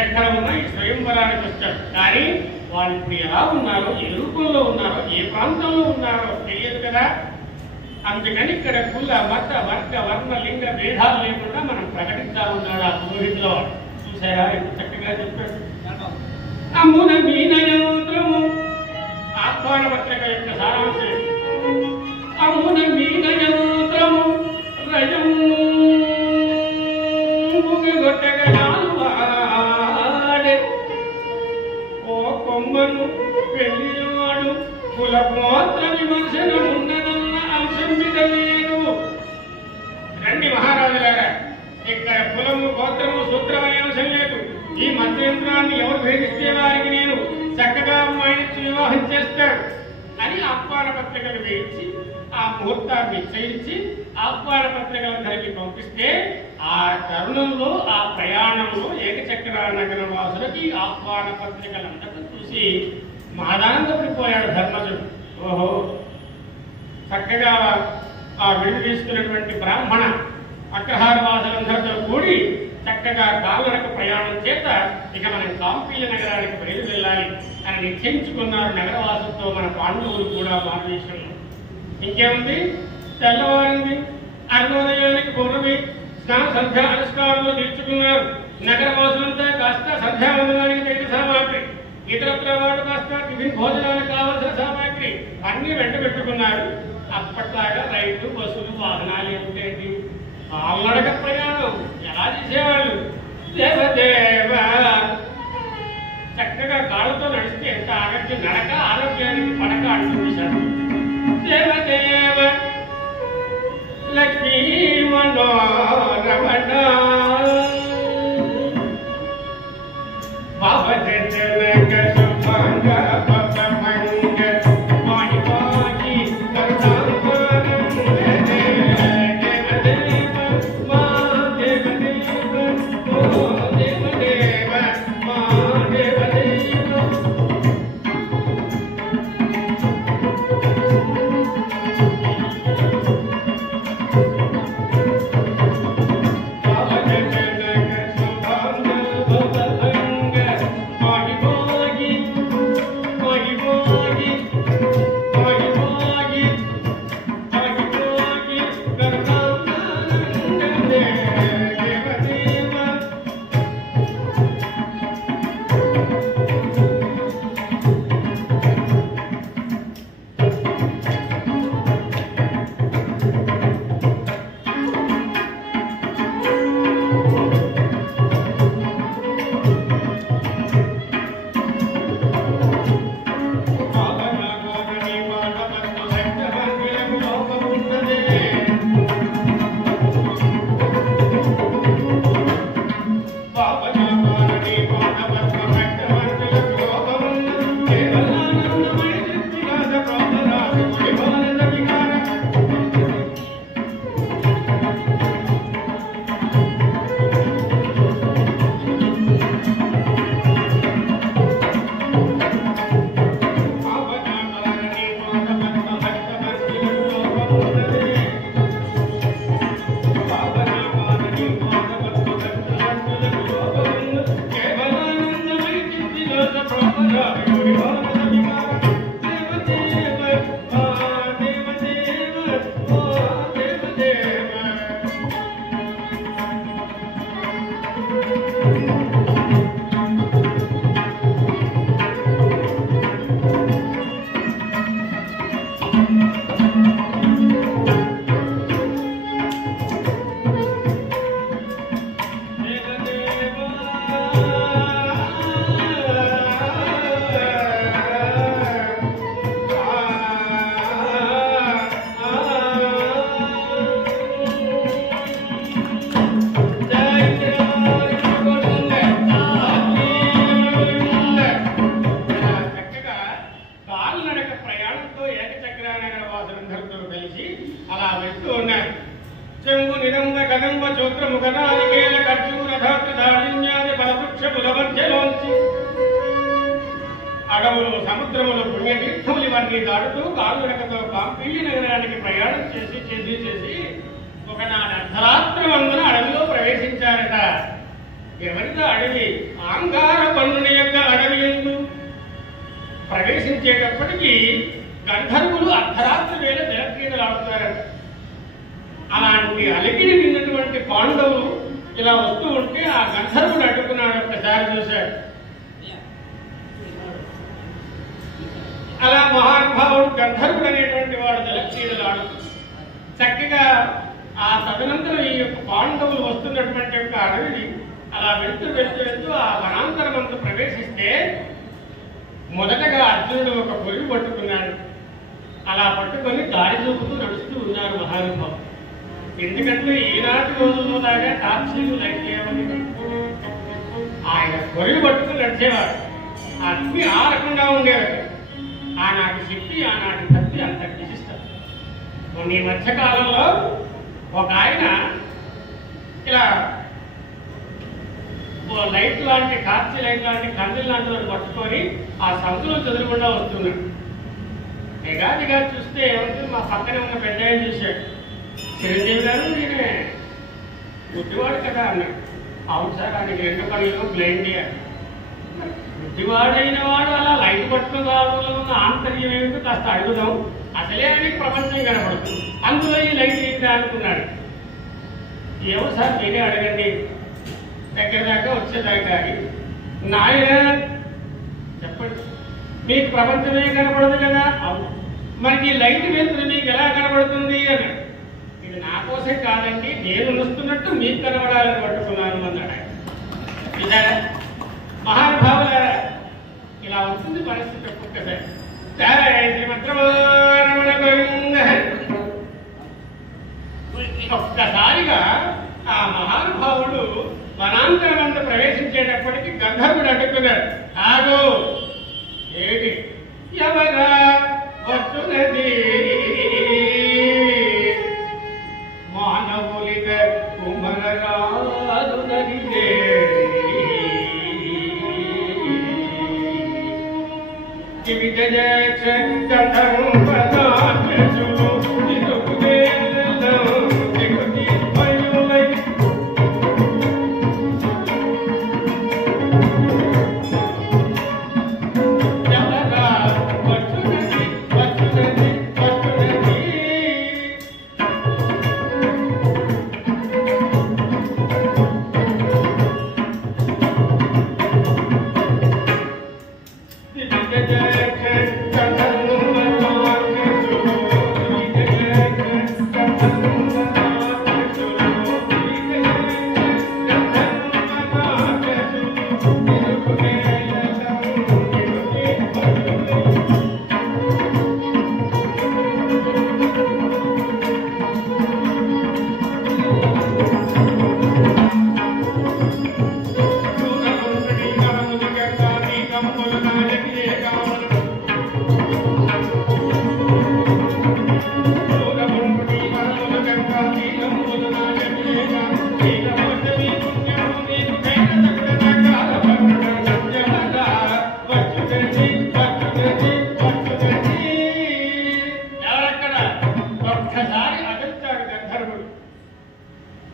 ఎక్కడ ఉన్నా ఈ స్వయంవరానికి వచ్చాడు. కానీ వాళ్ళు ఇప్పుడు ఎలా ఉన్నారో, ఏ రూపంలో ఉన్నారో, ఏ ప్రాంతంలో ఉన్నారో తెలియదు కదా. అందుకని ఇక్కడ కుల మత వర్గ వర్ణ లింగ భేదాలు లేకుండా మనం ప్రకటించాలన్నాడు ఆ పురోహితులో. చూసారా ఎంత చక్కగా చెప్పాడు. అమున మీనయంత్రము ఆహ్వాన పత్రిక యొక్క సారాంశం. అమున మీనయంత్రము రజం గొట్టగలాడే ఓ కొమ్మను పెళ్లివాడు కులపోత్ర విమర్శన ఉన్నదన్న అంశం మీద లేదు. రండి మహారాజులారా, ఇక్కడ కులము గోత్రము సూత్రమనే అంశం లేదు. ఈ మత్స్యంత్రాన్ని ఎవరు భేదిస్తే వారికి నేను చక్కగా అమ్మాయిని వివాహం చేస్తాడు అని ఆహ్వాన పత్రికలు వేయించి ఆ ముహూర్తాన్ని నిశ్చయించి ఆహ్వాన పత్రికలు కలిపి పంపిస్తే ఆ తరుణంలో ఆ ప్రయాణంలో ఏకచక్ర నగర వాసులకి ఆహ్వాన పత్రికలందరూ చూసి మహాదానందపడిపోయాడు ధర్మజుడు. ఓహో, చక్కగా ఆ విడుదల తీసుకున్నటువంటి బ్రాహ్మణ అగ్రహార వాసులందరితో కూడి చక్కగా కాళ్ళనక ప్రయాణం చేత ఇక మనం కాంపీయ నగరానికి బయలుదేరాలి అని నిశ్చయించుకున్నారు నగరవాసులతో మన పాండవులు కూడా భారతదేశంలో. ఇంకేముంది, తెల్లవారింది. అరుణోదయానికి పూర్వమే స్నాన సంధ్యా అనుష్కారంలో తీర్చుకున్నారు. నగరవాసులంతా కాస్త సంధ్యావందనానికి తగిన సామాగ్రి, ఇతరత్ర వాడు కాస్త టిఫిన్ భోజనానికి కావలసిన సామాగ్రి అన్ని వెంట పెట్టుకున్నారు. అప్పట్లాగా రైలు బస్సులు వాహనాలు ఏమిటేంటి, కాళ్ళనడక ప్రయాణం ఎలా చేసేవాళ్ళు. దేవదేవ చక్కగా కాళ్ళతో నడిస్తే ఎంత ఆరోగ్యం, నడక ఆరోగ్యానికి పడక అంటుంది సార్. దేవదేవ లక్ష్మీ మనోరమణ భవజనక శుభంగ పవమంగ వాణిపాణి కరుణాకరం దేవదేవ మా దేవదేవ ఓ దేవదేవ మా దేవదేవ కదంబ చోత్ర ముఖనారికేల ఖర్జూరధాత్ర దాళిన్యాది ఫలవృక్ష కులమధ్యలోంచి అడవులు సముద్రములు పుణ్యతీర్థములు ఇవన్నీ దాటుతూ కాలునడకతో కాంపిల్లి నగరానికి ప్రయాణం చేసి ఒకనాడు అర్ధరాత్రమందున అడవిలో ప్రవేశించారట. ఎవరిదో అడవి? ఆంగార పన్నుని యొక్క అడవి ఎందు ప్రవేశించేటప్పటికీ గంధర్వులు అర్ధరాత్రి వేళ జలక్రీడలు ఆడుతారట. అలాంటి అలికిని విన్నటువంటి పాండవులు ఇలా వస్తూ ఉంటే ఆ గంధర్వుడు అడ్డుకున్నాడు. ఒక్కసారి చూశాడు. అలా మహానుభావుడు గంధర్వుడు అనేటువంటి వాడు జలక్రీడలు ఆడుతూ చక్కగా ఆ తదనంతరం ఈ యొక్క పాండవులు వస్తున్నటువంటి యొక్క అడవిని అలా వెళ్తూ ఆ వనాంతరమంతా ప్రవేశిస్తే మొదటగా అర్జునుడు ఒక పొరుగు పట్టుకున్నాడు. అలా పట్టుకొని దారి చూపుతూ నడుస్తూ ఉన్నారు మహానుభావులు. ఎందుకంటే ఈనాటి రోజుల్లో లాగా టాక్సీలు లైట్ లేవని ఆయన పొరుగు పట్టుకుని నడిచేవాడు. అగ్ని ఆ రకంగా ఉండేవాడు. ఆనాటి శక్తి ఆనాటి భక్తి అంత విశిష్టం. కొన్ని మధ్యకాలంలో ఒక ఆయన ఇలా లైట్ లాంటి టార్చ్ లైట్ లాంటి కన్నీళ్ళు లాంటి వాడు పట్టుకొని ఆ సందులో చదువుకుండా వస్తున్నాడు. నిఘాదిగా చూస్తే ఏమంటే మా పక్కనే ఉన్న పెద్ద ఆయన చూశాడు. చిరంజీవి గారు నేనే గుడ్డివాడు కదా అన్నాడు. అవును సార్, ఆయనకి 2 కళ్ళు బ్లైండ్ అయ్యాడు. బుద్ధివాడైన వాడు అలా లైట్ పట్టుకుని రావడంలో ఉన్న ఆంతర్యం ఏమిటో కాస్త అడుగుదాం. అసలే ఆయనకి ప్రపంచం కనపడుతుంది, అందులో ఈ లైట్ ఏంటి అనుకున్నాడు. ఏమో సార్ మీరే అడగండి, దగ్గర దాకా వచ్చేదాకా నాయన చెప్పండి, మీకు ప్రపంచమే కనపడదు కదా. అవును, మనకి లైట్ వెళ్తుంది మీకు ఎలా కనపడుతుంది అన్నాడు. ఇది నా కోసం కాదండి, నేను వస్తున్నట్టు మీకు కనబడాలని పట్టుకున్నాను అన్నాడు ఆయన. ఇదారా మహానుభావుల ఇలా ఉంటుంది పరిస్థితి. ఒక్కొక్కసారి ఒక్కసారిగా ఆ మహానుభావుడు వనాంతరమంతా ప్రవేశించేటప్పటికి గంధర్వుడు అడ్డుకున్నాడు. ఆగో, ఏది ఎవరా వచ్చునది మానవులిక కుమరరాదు నదిలే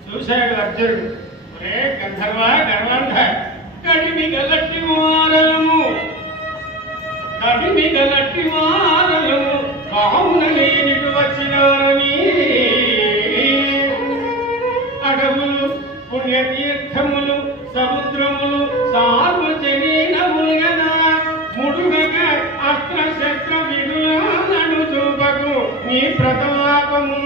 చూశాడు అర్జునుడు. ఒరే గంధర్వ గర్వాంధ, కడిమి గలట్టి వారలము కావున లేనిటు వచ్చినారని అడవులు పుణ్యతీర్థములు సముద్రములు సార్వజనీనములు గదా ముడుగక అస్త్ర శస్త్ర విధులను చూపకు నీ ప్రతాపము.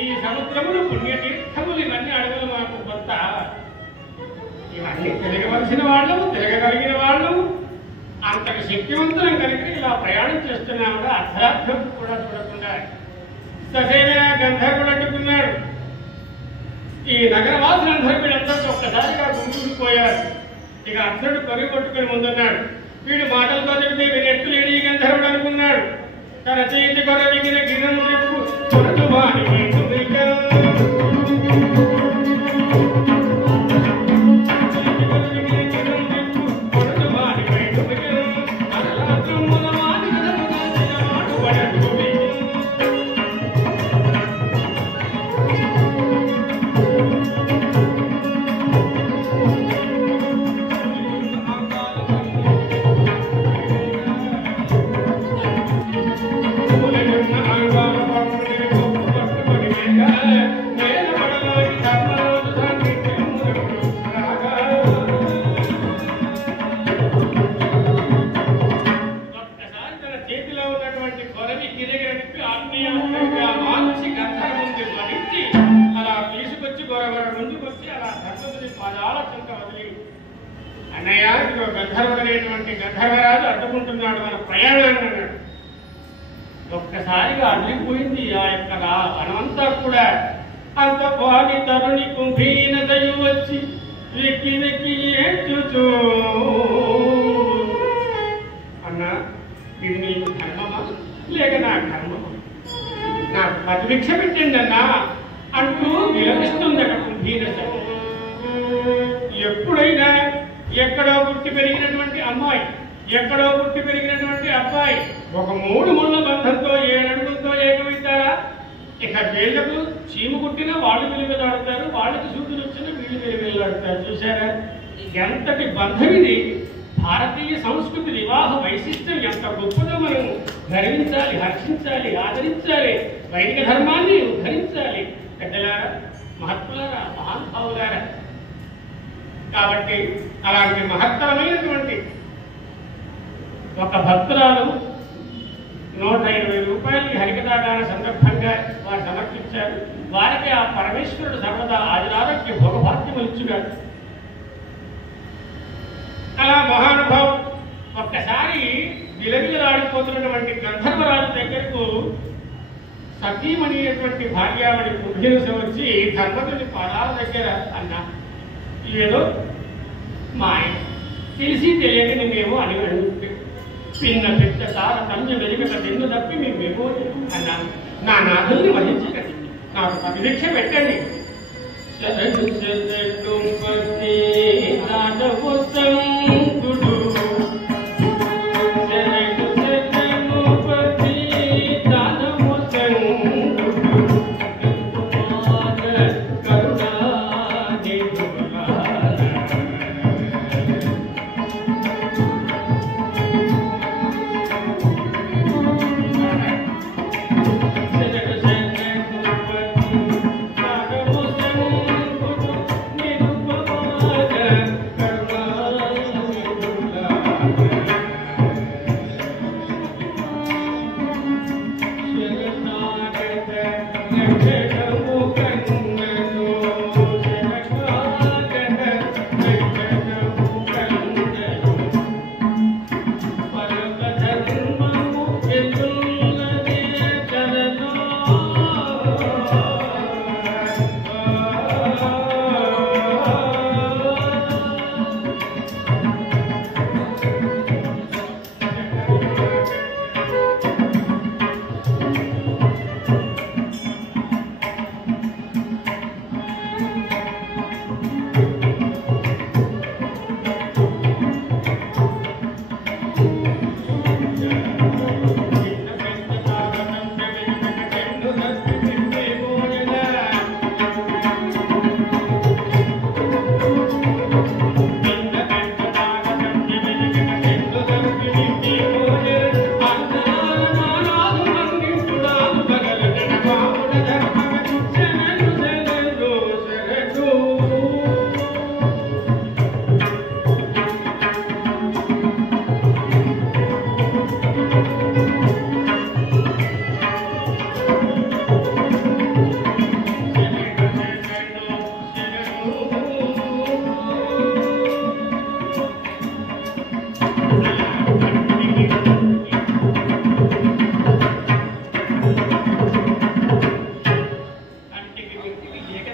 ఈ సముద్రములు పుణ్యతీర్థములు ఇవన్నీ అడవులు మాకు కొత్త. ఇవన్నీ తిరగవలసిన వాళ్ళు, తిరగగలిగిన వాళ్ళు అంతటి శక్తివంతులం కనుక ఇలా ప్రయాణం చేస్తున్నాము. అర్ధరాత్రం కూడా చూడకుండా ససేన గంధర్వుడు అడ్డుకున్నాడు. ఈ నగరవాసులందరూ వీళ్ళందరికీ ఒక్కసారిగా గుంపుకుపోయారు. ఇక అర్ధుడు కొరుగు కొట్టుకుని ముందున్నాడు. వీడు మాటలతో చెబితే వీడెట్టులేడు ఈ గంధర్వుడు అనుకున్నాడు. తన చేతి కొరవిగిన గిరం కొరటు వాడి గంధర్వుడనేటువంటి గంధర్వరాజు అడ్డుకుంటున్నాడు మన ప్రయాణాన్ని అన్నాడు. ఒక్కసారిగా అడ్డిపోయింది ఆ యొక్క వనమంతా కూడా. అంత పాడి తరుణి కుంభీనదయు వచ్చి వెక్కి వెక్కి ఏడ్చుచూ అన్నా, ఇది నీ ధర్మమా లేక నా కర్మమా? నాకు ప్రతిభిక్ష పెట్టండి అన్నా అంటూ విలపిస్తుందట కుంభీనద. ఎప్పుడైనా ఎక్కడో పుట్టి పెరిగినటువంటి అమ్మాయి, ఎక్కడో పుట్టి పెరిగినటువంటి అబ్బాయి ఒక 3 ముళ్ళ బంధంతో 7 అడుగులతో ఏకమవుతారా? ఇక వీళ్లకు చీము కుట్టినా వాళ్ళు వెలువెల్లాడుతారు, వాళ్ళకి సూదులు వచ్చినా వీళ్ళు వెలువెల్లాడుతారు. చూసారా ఎంతటి బంధం ఇది! భారతీయ సంస్కృతి వివాహ వైశిష్టం ఎంత గొప్పదో మనం గర్వించాలి, హర్షించాలి, ఆదరించాలి. వైదిక ధర్మాన్ని ఉద్ధరించాలి. పెద్దలారా, మహత్తులారా, మహానుభావులారా, కాబట్టి అలాంటి మహత్తరమైనటువంటి ఒక భక్తురాలు 120 రూపాయలకి హరికథాగాన సందర్భంగా వారు సమర్పించారు. వారికి ఆ పరమేశ్వరుడు సర్వదా ఆదిరారోగ్య భోగభాగ్యములు ఇచ్చుగాడు. అలా మహానుభావు ఒక్కసారి విలవిలలాడిపోతున్నటువంటి గంధర్వరాజు దగ్గరకు సతీమణి భార్యామణి కుంభినస వచ్చి ధర్మతుని పాదాల దగ్గర అన్నా, ఏదో మాయ తెలిసి తెలియకని మేము అని అడుగుతే పిన్న పెద్ద తారతమ్య వెలుగట నిన్ను తప్పి మేము అన్నాను. నా నాథుల్ని వహించకండి, నాకు ప్రతిభిక్ష పెట్టండి.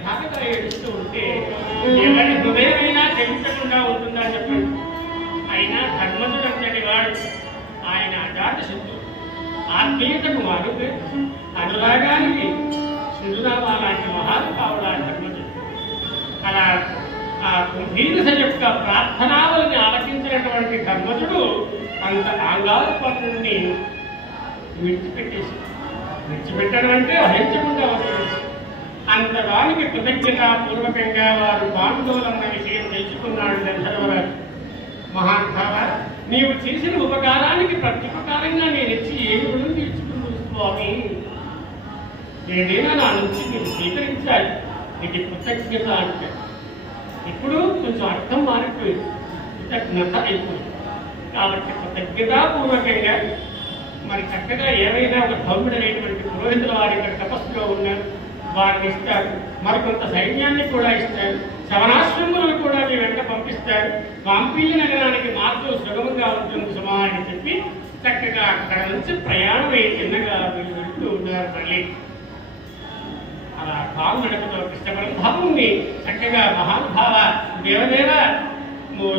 విధాలుగా ఏడుస్తూ ఉంటే ఎవరి హృదయమైనా చెంచకుండా ఉంటుందా చెప్పండి. అయినా ధర్మజుడు అంతటి వాడు, ఆయన అజాత శత్రువు, ఆత్మీయతకు మారుపే, అనురాగానికి చిరునామా లాంటి మహానుభావుడు ఆ ధర్మజుడు. అలా ఆ కుంభీరస యొక్క ప్రార్థనావళిని ఆలకించినటువంటి ధర్మజుడు అంత ఆంగారు పనులని విడిచిపెట్టడం అంటే అహింసకుండా వదిలేసి అంతదానికి కృతజ్ఞతాపూర్వకంగా వారు పాండవులన్న విషయం తెలుసుకున్నాడు ధర్మరాజు. మహానుభావ, నీవు చేసిన ఉపకారానికి ప్రత్యుపకారంగా నేను ఇచ్చి ఏమి రుణం తీర్చుకుంటూ స్వామి, ఏదైనా నా నుంచి మీరు స్వీకరించాలి, ఇది కృతజ్ఞత అంటే. ఇప్పుడు కొంచెం అర్థం మారిపోయింది, కృతజ్ఞత అయిపోయింది. కాబట్టి కృతజ్ఞతాపూర్వకంగా మరి చక్కగా ఏమైనా ఒక ధౌముడు అనేటువంటి పురోహితుల వారి ఇక్కడ తపస్సులో ఉన్నారు, వారిని ఇస్తారు. మరికొంత సైన్యాన్ని కూడా ఇస్తారు, శవనాశ్రములను కూడా మీ వెంట పంపిస్తారు. కాంపీయ నగరానికి మార్గం సుగమంగా ఉంటుంది సుమా అని చెప్పి చక్కగా అక్కడ నుంచి ప్రయాణమై చిన్నగా వీళ్ళు వెళ్తూ ఉన్నారు. మళ్ళీ అలా కాలు నడకతో కృష్ణ పరబ్రహ్మని చక్కగా మహానుభావ దేవదేవ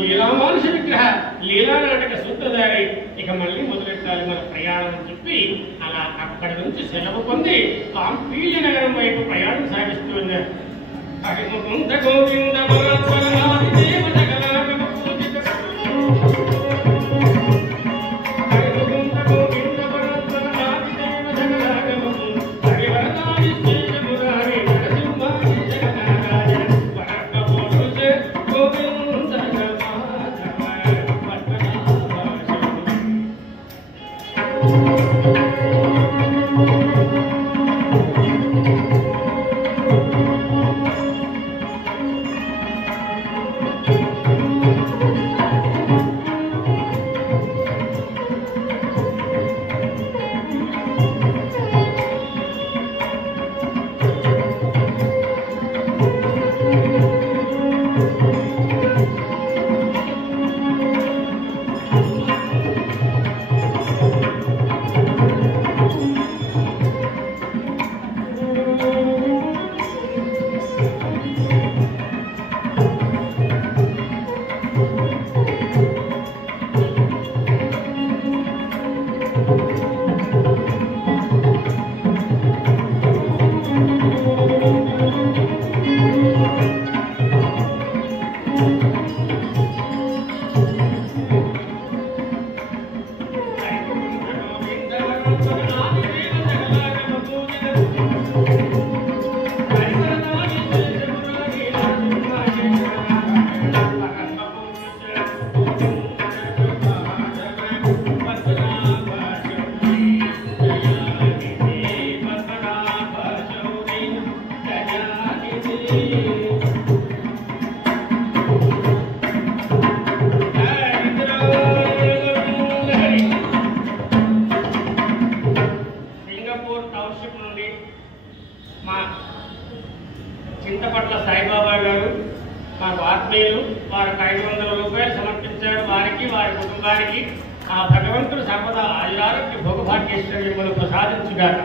లీలామానుష విగ్రహ లీలా నాటక సూత్రధారి, ఇక మళ్ళీ మొదలెట్టాలి మన ప్రయాణం అని చెప్పి అలా అక్కడి నుంచి సెలవు పొంది కాంపీయ నగరం వైపు ప్రయాణం సాగిస్తూ ఉన్నారు. హరిముకుంద గోవింద చింతపట్ల సాయిబాబా గారు మాకు ఆత్మీయులు, వారికి 500 రూపాయలు సమర్పించారు. వారికి వారి కుటుంబానికి ఆ భగవంతుడు సర్వదా ఆయురారోగ్య భోగభాగ్యేశ్వర్యములు ప్రసాదించుగాక.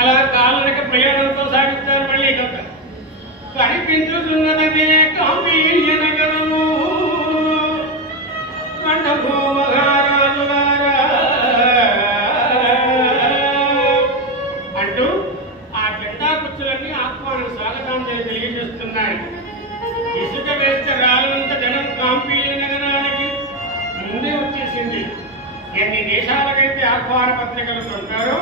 అలా కాలనక ప్రయాణంతో సాగిస్తారు. మళ్ళీ కనిపించుతున్నదే కాంపీయ నగరము అంటూ ఆ జెండా కుచ్చులన్నీ ఆహ్వానం స్వాగతాంజలి తెలియజేస్తున్నాయి. ఇసుక వేస్తే రాలంత జనం కాంపీయ నగరానికి ముందే వచ్చేసింది. ఎన్ని దేశాలకైతే ఆహ్వాన పత్రికలు పంపారో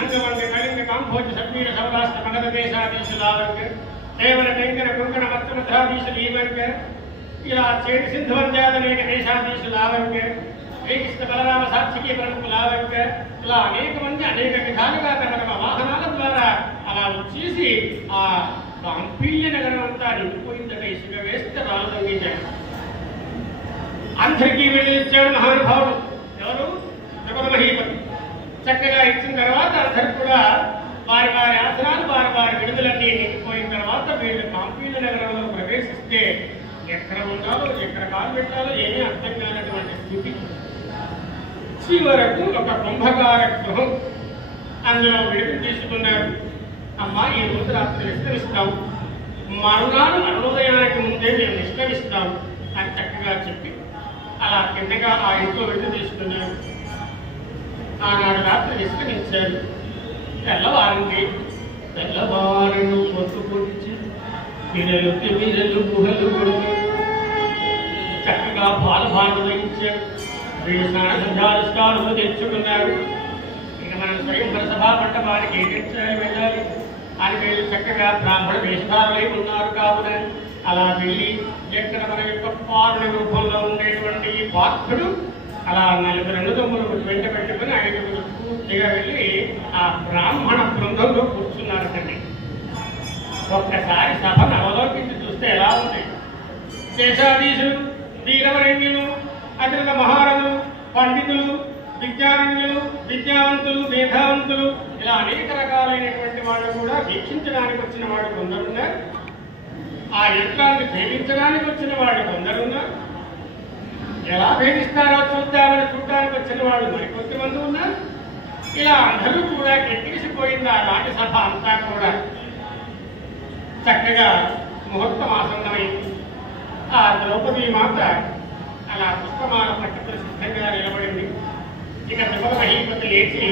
అంగవంగ కళింగ కాంభోజ సభ్యుల సౌరాష్ట్ర మగధ దేశాధీశులు ఆవంక కేవల టెంకన కుంకణ మత్స్యమధ్రాధీశులు ఈవంక ఇలా చేతి సింధువంజాదనేక దేశాధీశులు ఆవంక శ్రీకృష్ణ బలరామ సాక్షికి ప్రముఖులు ఆవంక ఇలా అనేక మంది అనేక విధాలుగా తమ తమ వాహనాల ద్వారా అలా వచ్చేసి ఆ కాంపీయ నగరం అంతా నిండిపోయిందట. ఇసుక వేస్తే రాళ్ళు తగ్గించాడు. అందరికీ వెళ్ళిచ్చాడు మహానుభావుడు. ఎవరు? జగన్మహీపతి. చక్కగా ఇచ్చిన తర్వాత అందరు కూడా వారి వారి ఆసనాలు వారి వారి విడుదలన్నీ నిండిపోయిన తర్వాత వీళ్ళు కాంపీయ నగరంలో ప్రవేశిస్తే ఎక్కడ ఉండాలో ఎక్కడ కాలు పెట్టాలో ఏమీ అర్థం కానటువంటి స్థితి. చివరకు ఒక కుంభకార గృహం, అందులో విడుదల తీసుకున్నారు. ఆ అమ్మా ఈ రోజు రాత్రి విశ్రమిస్తాం, మరునాడు అరుణోదయానికి ముందే మేము విశ్రమిస్తాం అని చక్కగా చెప్పి అలా కిందగా ఆ ఇంట్లో వెళ్ళి తీసుకున్నాడు. ఆనాడు రాత్రి విశ్రమించాడు. తెల్లవారింది. తెల్లవారును పొట్టు పొడిచి బిరలు తిమిరలు గుహలు కొడుకు చక్కగా పాలభాను వహించాడు. వీళ్ళు స్నానాలు తెచ్చుకున్నాడు. ఇక మనం స్వయంవర సభా మంటపానికి ఏం వెళ్ళాలి అని వీళ్ళు చక్కగా బ్రాహ్మణ వేషధారులై ఉన్నారు. కావున అలా వెళ్ళి ఎక్కడ మన యొక్క పారుని రూపంలో ఉండేటువంటి ఈ పాత్రుడు అలా 4 అన్నదమ్ములు వెంట పెట్టుకుని 5 పూర్తిగా వెళ్ళి ఆ బ్రాహ్మణ బృందంలో కూర్చున్నారటండి. ఒక్కసారి సభను అవలోకించి చూస్తే ఎలా ఉంది? దేశాధీశులు, వీరవరేణ్యులు, అతిరథ మహారాజులు, పండితులు, విద్యారణ్యులు, విద్యావంతులు, మేధావంతులు ఇలా అనేక రకాలైనటువంటి వాళ్ళు కూడా వీక్షించడానికి వచ్చిన వాడు కొందరున్నారు. ఆ యంత్రాన్ని భేదించడానికి వచ్చిన వాళ్ళు కొందరున్నారు. ఎలా భేదిస్తారో చూడడానికి వచ్చిన వాళ్ళు మరికొద్దిమంది ఉన్నారు. ఇలా అందరూ కూడా కెక్కిసిపోయింది ఆ రాజ్యసభ అంతా కూడా. చక్కగా ముహూర్తం ఆసన్నమైంది. ఆ ద్రౌపది మాత అలా పుష్పమాల పట్టుకుని సిద్ధంగా నిలబడింది. ఇక త్రిపుర మహీపతి లేచి,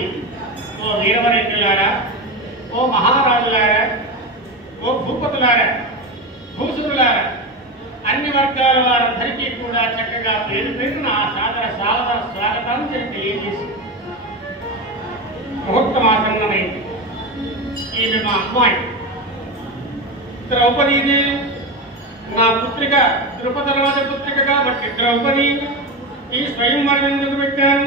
ఓ వీరవరేణ్యులారా, ఓ మహారాజులారా, ఓ భూపతులారా, భూసురులారా, అన్ని వర్గాల వారందరికీ కూడా చక్కగా పేరు పేరున ఆ సాదర స్వాగతాన్ని తెలియజేసి ముహూర్తమాసన్నమైంది. ఈమె మా అమ్మాయి ద్రౌపదీదేవి, నా పుత్రిక, ద్రుపద రాజపుత్రిక కాబట్టి ద్రౌపది. ఈ స్వయంవరం ఎందుకు పెట్టాను?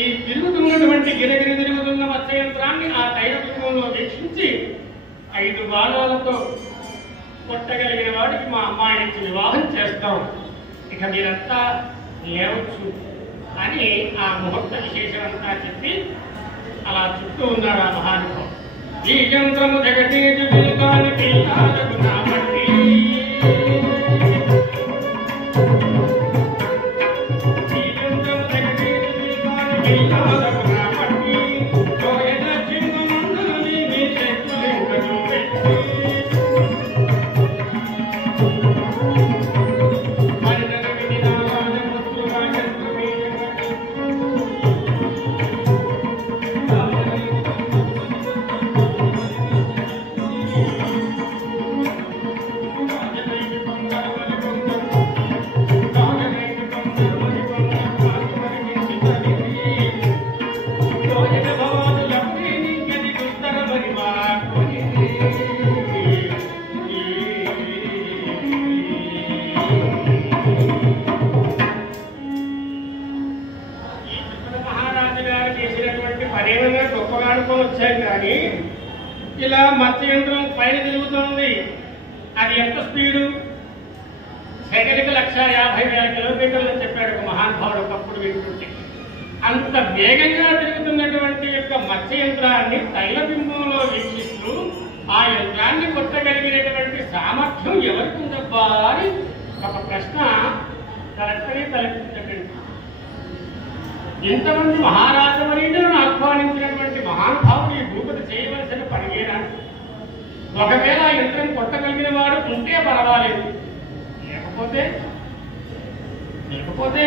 ఈ తిరుగుతున్నటువంటి గిరగిరి తిరుగుతున్న మత్స్యయంత్రాన్ని ఆ తైలబింబంలో వీక్షించి 5 బాణాలతో కొట్టగలిగిన వాడికి మా అమ్మాయికి వివాహం చేస్తాం. ఇక మీరంతా లేవచ్చు అని ఆ ముహూర్త విశేషం అంతా చెప్పి అలా చుట్టూ ఉన్నారు ఆ మహానుభావుడు. ఈ యంత్రము జగతీజు పిలుకానికి నాబట్టి ఈ యంత్రము జగతీజు పిలుకానికి నాబట్టి కోయన చింగమందుని మీ శక్తులెంకను పెట్టి వచ్చాయి. కానీ ఇలా మత్స్యయంత్రం పైన తిరుగుతుంది. అది ఎంత స్పీడు? సెకండ్కి 150,000 కిలోమీటర్లు చెప్పాడు ఒక మహానుభావుడు ఒకప్పుడు వింటుంటే. అంత వేగంగా తిరుగుతున్నటువంటి యొక్క మత్స్యయంత్రాన్ని తైలబింబంలో వీక్షిస్తూ ఆ యంత్రాన్ని కొట్టగలిగినటువంటి సామర్థ్యం ఎవరికి ఉందబ్బా అని ఒక ప్రశ్న తలెత్తించకండి. ఇంతమంది మహారాజవరీయులను ఆహ్వానించినటువంటి మహానుభావుడు ఈ భూపతి చేయవలసిన పనివేనా? ఒకవేళ ఆ యంత్రం కొట్టగలిగిన వాడు ఉంటే పర్వాలేదు, లేకపోతే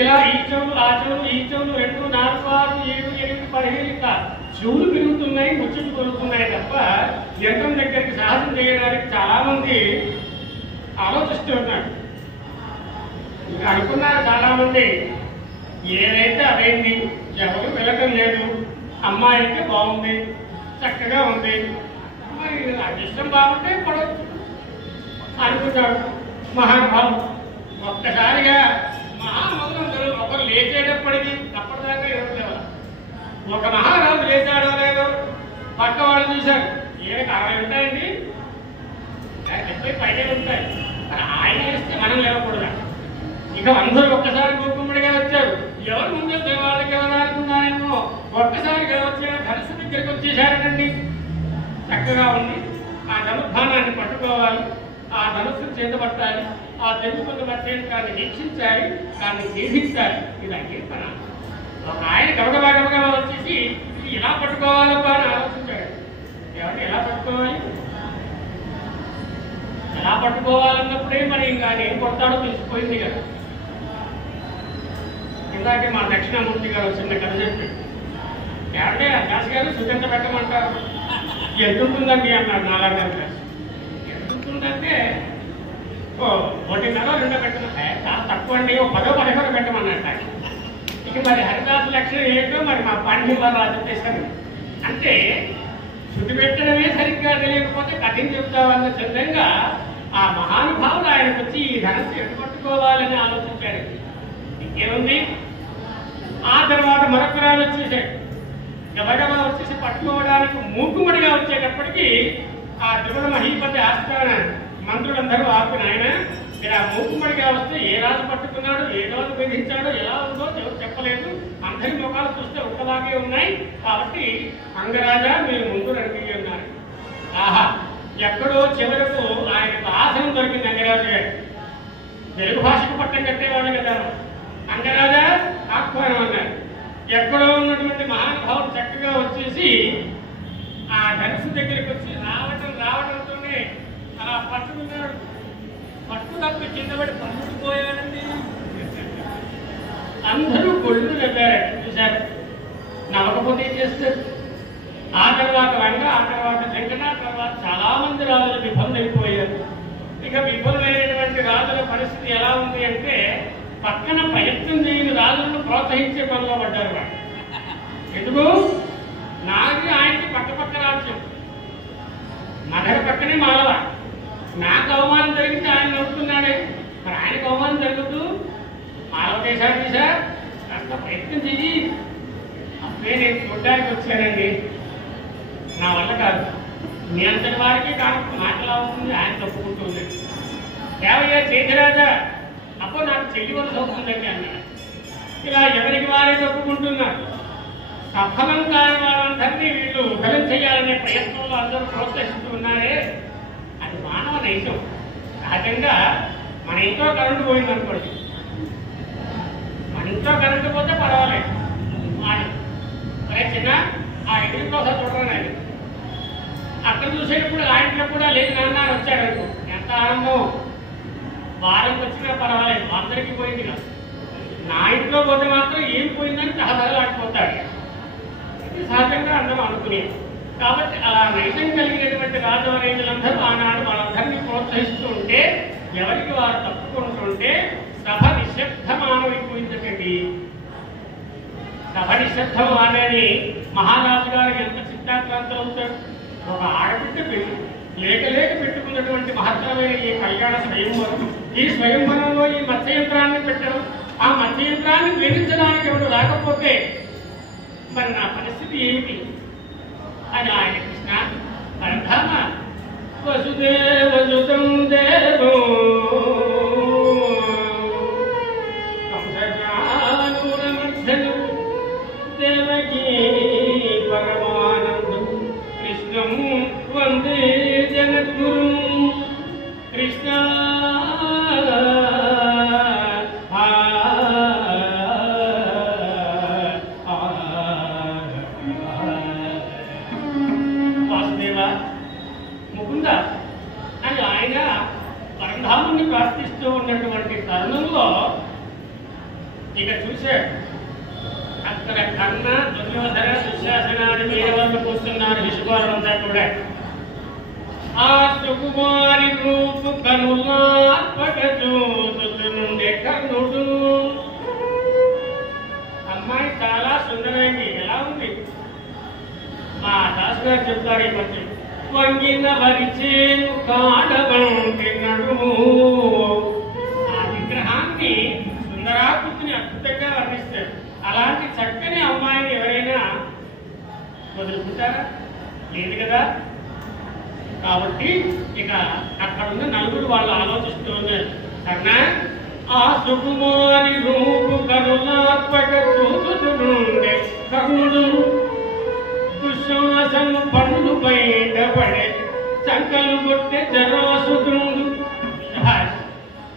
ఇలా ఈ చెవులు ఆ చెవులు ఈ చెవులు 2, 4, 6, 7, 8, 15 ఇంకా చెవులు పెరుగుతున్నాయి, ముచ్చులు పెరుగుతున్నాయి తప్ప యంత్రం దగ్గరికి సాహసం చేయడానికి చాలా మంది ఆలోచిస్తూ ఉన్నారు. అనుకున్నారు చాలా మంది, ఏదైతే అదేంటి, ఎవరు వెళ్ళటం లేదు, అమ్మాయికి బాగుంది, చక్కగా ఉంది, మరి అదృష్టం బాగుంటే పడవచ్చు అనుకుంటాడు మహానుభావుడు. ఒక్కసారిగా మహామధులందరూ ఒకరు లేచేటప్పటికీ అప్పటిదాకా ఎవరు లేవాలి. ఒక మహారాజు లేచాడో లేదో పక్క వాళ్ళు చూశారు. ఈయనకి 60 ఉంటాయండి, 70 పైనే ఉంటాయి, ఆయన వేస్తే మనం లేవకూడదు. ఇక అందరూ ఒక్కసారి గోకుమ్మడిగా వచ్చారు. ఎవరు ముందు వాళ్ళకి ఎవరు అనుకున్నారేమో ఒక్కసారిగా వచ్చే ధనుసు దగ్గరికి వచ్చేసారటండి. చక్కగా ఉంది. ఆ ధనుర్భానాన్ని పట్టుకోవాలి, ఆ ధనుస్సు చేతపట్టాలి, ఆ తెలుసుకున్న మత్స్యంత్రాన్ని వీక్షించాలి, దాన్ని జీవించాలి. ఇది అయ్యే పని. ఒక ఆయన గబగబా వచ్చేసి ఇలా పట్టుకోవాలబ్బా అని ఆలోచించాడు. పట్టుకోవాలన్నప్పుడే మరి ఇంకా ఆయన ఏం కొడతాడో తెలిసిపోయింది కదా. ఇందాకే మా దక్షిణామూర్తి గారు చిన్న కథ చెప్పి ఏమంటే దాస్ గారు సుగంధ పెట్టమంటారు, ఎంతుంటుందండి అన్నాడు. 4వ క్లాస్. ఎంతుంటుందంటే 1.5 2 పెట్టమంటే చాలా తక్కువ అండి, 10 15 పెట్టమన్నట్టు. ఇక మరి హరిదాసు లక్షణం ఏంటో మరి మా పాండ్యం చెప్పేశారు. అంటే శృతి పెట్టడమే సరిగ్గా తెలియకపోతే కఠిన చెప్తామన్న చందంగా ఆ మహానుభావులు ఆయనకు వచ్చి ఈ ధనస్సు ఎటు పట్టుకోవాలని ఆలోచించాడు. ఇంకేముంది, ఆ తర్వాత మరొక రాజు వచ్చేసాడు. గబగబా వచ్చేసి పట్టుకోవడానికి మూకుమడిగా వచ్చేటప్పటికీ ఆ త్రిపుర మహీపతి ఆస్థాన మంత్రులందరూ ఆపిన ఆయన మీరు ఆ మూకుమడిగా వస్తే ఏ రాజు పట్టుకున్నాడు, ఏ రోజు విధించాడో, ఎలా ఉందో ఎవరు చెప్పలేదు. అందరి ముఖాలు చూస్తే ఒక్కలాగే ఉన్నాయి. కాబట్టి అంగరాజా మీరు ముందు రండి ఉన్నారు. ఆహా, ఎక్కడో చివరకు ఆయనకు ఆసనం దొరికింది. అంగరాజు గారు తెలుగు భాషకు పట్టం కట్టేవాళ్ళు కదా. అంగరాజా ఆహ్వానం అన్నారు. ఎక్కడో ఉన్నటువంటి మహానుభావులు చక్కగా వచ్చేసి ఆ ధనుసు దగ్గరికి వచ్చి రావడంతోనే అలా పట్టుకున్నాడు. పట్టు తప్పి కింద పడి పట్టుకుపోయాడండి. అందరూ గొళ్ళు వెళ్ళారు. చూశారు, నవ్వకపోతే ఏం చేస్తారు. ఆ తర్వాత రంగ, ఆ తర్వాత వెంకట, తర్వాత చాలా మంది రాజులు విఫలమైపోయారు. ఇక విఫలమైనటువంటి రాజుల పరిస్థితి ఎలా ఉంది అంటే పక్కన ప్రయత్నం చేయని రాజులను ప్రోత్సహించే పనిలో పడ్డారు వాళ్ళు. ఎందుకు, నాది ఆయనకి పక్క రాజ్యం, మదర పక్కనే మాలవ. నాకు అవమానం జరిగితే ఆయన నవ్వుతున్నాడే, మరి ఆయనకు అవమానం జరుగుతూ మాలవ దేశాన్ని సార్ కాస్త ప్రయత్నం చెయ్యి. అప్పుడే నేను చూడ్డానికి వచ్చానండి, నా వల్ల కాదు, మీ అంతటి వారికి కాకపోతే మాటలా అవుతుంది. ఆయన తప్పుకుంటుంది. దేవయ్య చేతిరాజా, అప్పుడు నాకు చెల్లి వలస అవుతుందండి అన్నాడు. ఇలా ఎవరికి వారే తప్పుకుంటున్నారు. సఫలం కాని వాళ్ళందరినీ వీళ్ళు ఫలం చేయాలనే ప్రయత్నంలో అందరూ ప్రోత్సహిస్తూ ఉన్నారే, అది మానవ నైజం. సహజంగా మన ఇంట్లో కరెంటు పోయిందనుకోండి, మన ఇంట్లో కరెంటు పోతే పర్వాలేదు, మరే చిన్న ఆ ఇంటి కోసం చూడరాని ఆయన అక్కడ చూసేటప్పుడు ఆ ఇంట్లో కూడా లేదు నాన్న వచ్చాడనుకో, ఎంత ఆనందం. వారంకి వచ్చినా పర్వాలేదు, అందరికీ పోయింది కాదు. నా ఇంట్లో పోతే మాత్రం ఏం పోయిందని తహతహలాడిపోతాడు. ఇది సహజంగా అందరం అనుకునేది. కాబట్టి అలా నైజం కలిగినటువంటి రాజవరేంద్రులందరూ ఆనాడు వాళ్ళందరినీ ప్రోత్సహిస్తూ ఉంటే, ఎవరికి వారు తప్పుకుంటుంటే సభ నిశ్శబ్దమానమైపోయిందండి. సభ నిశ్శబ్దం అనేది మహారాజు గారు ఎంత చిత్తాక్రాంతులు అవుతారు. ఒక ఆడబిడ్డ లేక పెట్టుకున్నటువంటి మహత్తరమైన ఈ కళ్యాణ స్వయంవరం, ఈ స్వయంవరంలో ఈ మత్స్యయంత్రాన్ని పెట్టడం, ఆ మత్స్యయంత్రాన్ని వేధించడానికి ఎవరు రాకపోతే మరి నా పరిస్థితి ఏమిటి అని ఆయన కృష్ణ పరధామ వసుదేవసుతం దేవో కంసజానూరమర్ధను దేవకీ పరమానందం కృష్ణం వందే జగద్గురు. కృష్ణ వాసుదేవ ముకుంద అని ఆయన పరధాముని ప్రార్థిస్తూ ఉన్నటువంటి తరుణంలో ఇక చూశాడు. అక్కడ కర్ణ, దుర్యోధన, దుశ్శాసనాన్ని మీద వల్ల కూర్చున్నారు విషువారంతా కూడా. ఆ సుకుమారి రూపు కనులాత్మక చూస్తుండే కర్ణుడు. అమ్మాయి చాలా సుందరమైంది. ఎలా ఉంది? మా దాసు గారు చెప్తారు ఈ మధ్య, వంగిన వరిచేను కాడవంటి నడుము. ఆ విగ్రహాన్ని సుందరాకృతిని అద్భుతంగా వర్ణిస్తారు. అలాంటి చక్కని అమ్మాయిని ఎవరైనా వదులుకుంటారా? లేదు కదా. కాబట్టి ఇక అక్కడున్న నలుగురు వాళ్ళు ఆలోచిస్తూ ఉన్నారు. కన్నా ఆ సుకుమారి రూపు కరుణాత్మక చూస్తుండే కర్ణుడు దుశ్శాసన పనులు బయటపడే చంకలు కొట్టే జరాసుతుండు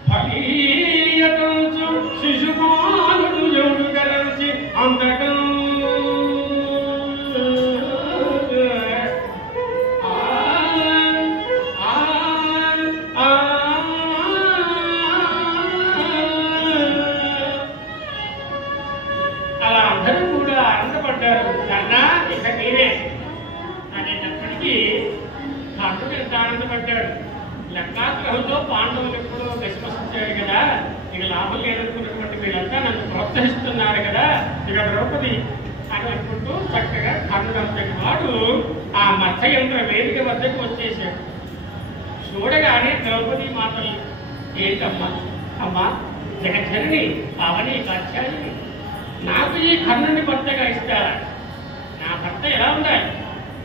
ఫలీయటంచు శిశుపాలుడు ఎవడు గరించి అంతటం ఆ పడ్డాడు. లెక్కాగ్రహంతో పాండవులు ఎప్పుడో దశమశించాడు కదా, ఇక లాభం లేదనుకున్నటువంటి వీళ్ళంతా నన్ను ప్రోత్సహిస్తున్నారు కదా, ఇక ద్రౌపది అని అనుకుంటూ చక్కగా కర్ణుడంతటి వాడు ఆ మత్స్యంత్ర వేదిక వద్దకు వచ్చేసాడు. చూడగానే ద్రౌపది మాటలు, ఏంటమ్మా, అమ్మా జగజ్జనని అవని కాత్యాయని, నాకు ఈ కర్ణుని భర్తగా ఇస్తారా? నా భర్త ఎలా ఉండాలి?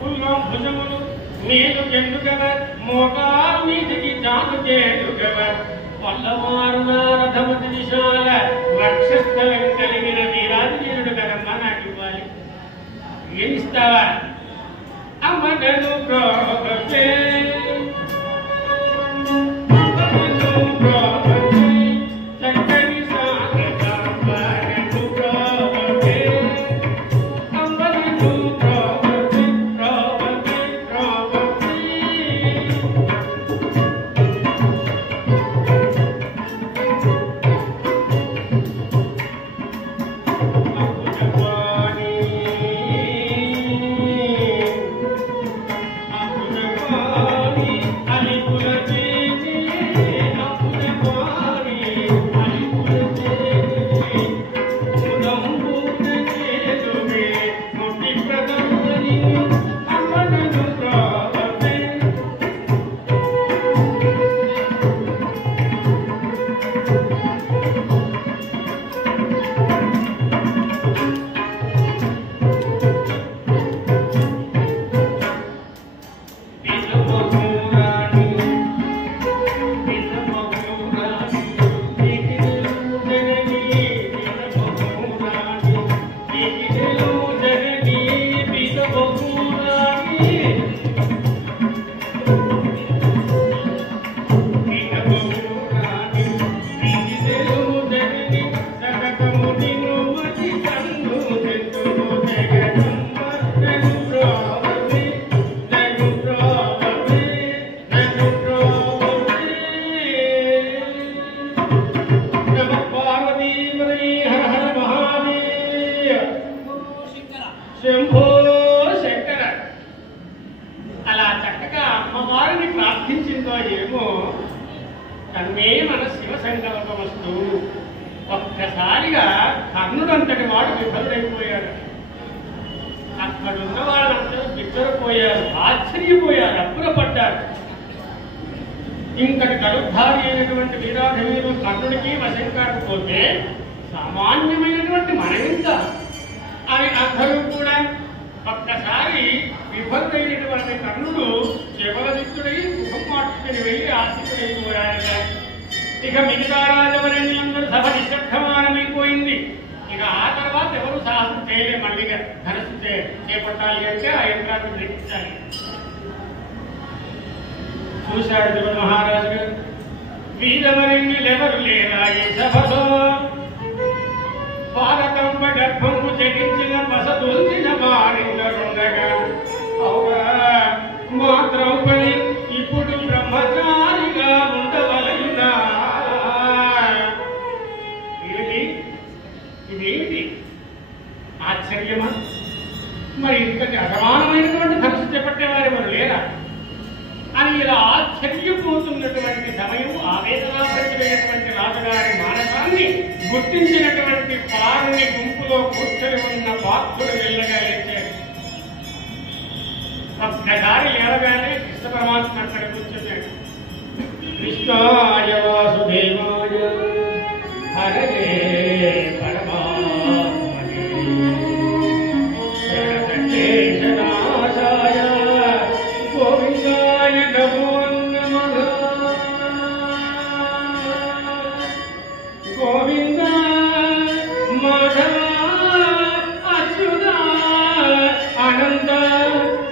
పుల్లో భుజములు నీళ్ళు ఎందుకవ, మోకాలు నీటికి జాను చేయుగవ, వల్లవారు రథమతి విశాల వక్షస్థలం కలిగిన వీరాజీరుడు కదమ్మా నాకు ఇవ్వాలి. ఏమిస్తావా? అమ్మను ప్రోభే శంభో శంకర. అలా చక్కగా అమ్మవారిని ప్రార్థించిందో ఏమో, తన్మే మన శివ సంకల్పమస్తు. ఒక్కసారిగా కర్ణుడంతటి వాడు విఫలుడైపోయాడు. అక్కడున్న వాళ్ళందరూ బిచ్చరపోయారు, ఆశ్చర్యపోయారు, అప్పురపడ్డారు. ఇంకటి గరుద్ధారి అయినటువంటి వీరాధవీరు కర్ణుడికి వశం కాకపోతే సామాన్యమైనటువంటి మనమింత అని అందరూ కూడా ఒక్కసారి విఫలుడైనటువంటి కర్ణుడు చివరదిత్తుడై ముఖం మార్చుకుని వెళ్ళి ఆశితుడైపోయాడు. ఇక మిగతా రాజవరణ్యులందరూ సభ నిశ్శబ్దమానమైపోయింది. ఇక ఆ తర్వాత ఎవరు సాహసం చేయలే. మళ్ళీ ధనస్సు చేపట్టాలి అంటే ఆ యంత్రాన్ని గ్రహించాలి. చూశాడు ధ్రువ మహారాజు గారు, వీరవరణ్యులెవరు లేరా ఈ సభలో, భారతంబ గర్భము జగించిన బసదూల్చిన వారిందరుండగా, అవునా మా ద్రౌపది ఇప్పుడు బ్రహ్మచారిగా ఉండవలయునా? ఇదేమిటి ఆశ్చర్యమా? మరి ఇంతటి అసమానమైనటువంటి ధనుసు చేపట్టేవారు ఎవరు లేరా అని ఇలా ఆశ్చర్యపోతున్నటువంటి సమయం, ఆవేదనాభరితమైనటువంటి రాజుగారి మానసాన్ని గుర్తించినటువంటి పారుని గుంపులో కూర్చొని ఉన్న పాత్రుడు వెళ్ళగా లేచాడు. ఒక్కసారి లేవగానే కృష్ణ పరమాత్మ అక్కడ కూర్చున్నాడు. కృష్ణాయ వాసుదేవాయ హరే పరమాత్మనే శరణాశాయ గోవిందాయ నమో నమః. గోవింద మాధవ అచ్యుత అనంత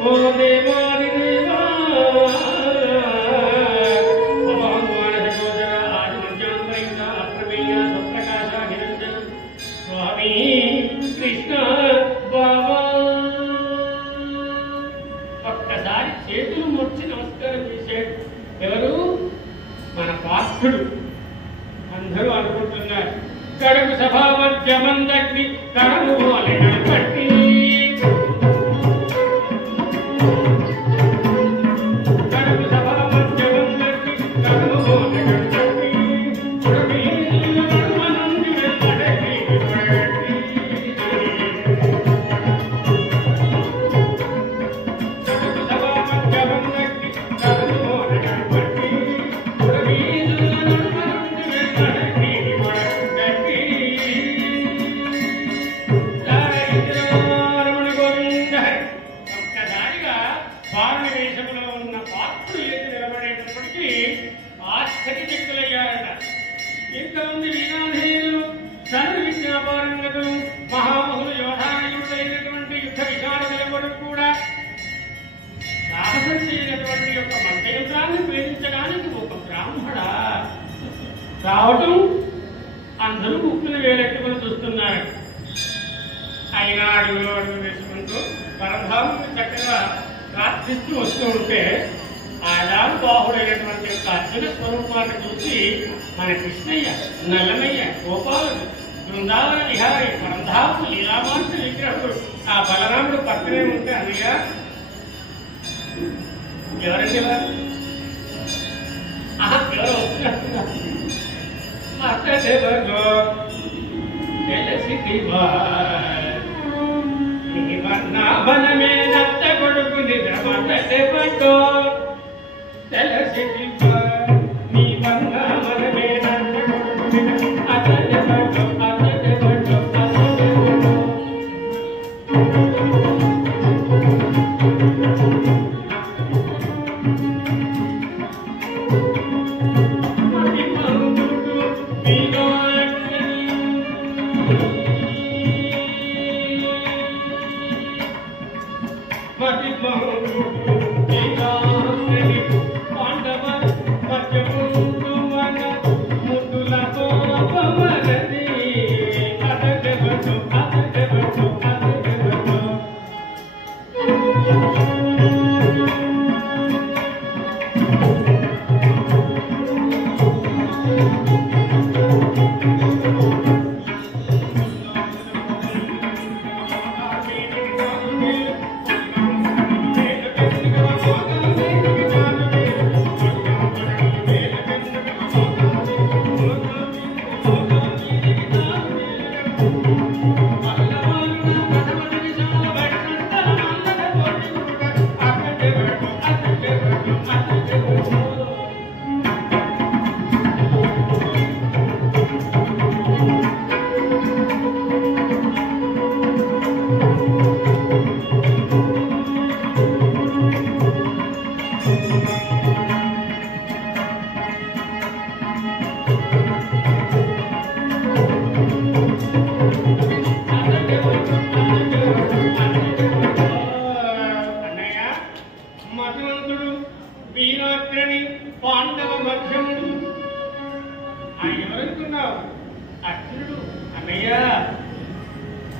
ఓ దేవాది దేవా అభామానసగోచర ఆదిమధ్యాంతరైక అప్రమేయ స్వప్రకాశ నిరంజన స్వామి కృష్ణ బాబా. ఒక్కసారి చేతులు ముడిచి నమస్కారం చేశాడు. ఎవరు? మన పార్థుడు. అందరూ అనుకుంటున్నారు కడుపు సభా మధ్యమందగ్ని కడము పట్టి కడుపు సభా మధ్య సాధారణ వేషంలో ఉన్న పాత్రులు లేచి నిలబడేటప్పటికీ ఆశ్చర్యచకితులయ్యారట. ఇంతమంది వీరాధీనులు, చదువు విద్యాపారంగతులు, మహామహులు, యోధాయుడైనటువంటి యుద్ధ విశారదులెవరూ కూడా సాహసం చేయనటువంటి యొక్క మంత్రయంత్రాన్ని ప్రేమించడానికి ఒక బ్రాహ్మణ రావటం అందరూ ముక్కులు వేలెట్టుకుని చూస్తున్నారు. అయినా అడుగులో అడుగు వేసుకుంటూ పరధాముని చక్కగా ప్రార్థిస్తూ వస్తూ ఉంటే ఆదాను బాహుడైనటువంటి యొక్క అర్జున స్వరూపాన్ని చూసి మన కృష్ణయ్య, నల్లమయ్య, గోపాలుడు, బృందావన విహారి, పరంధాము, లీలామాంస విగ్రహుడు ఆ బలరాముడు పక్కనే ఉంటే అన్నయ్య ఎవరండి వారు? ఎవరు వస్తున్నారు? మాట్లాడేవారు తెలిసివా నీ వర్ణాభనమే నత్త కొడుకు నిద్రమటో తెలిసివా నీ వర్ణాభనమే నత్త కొడుకు అతడెవడో అతడెవడో అతడెవడో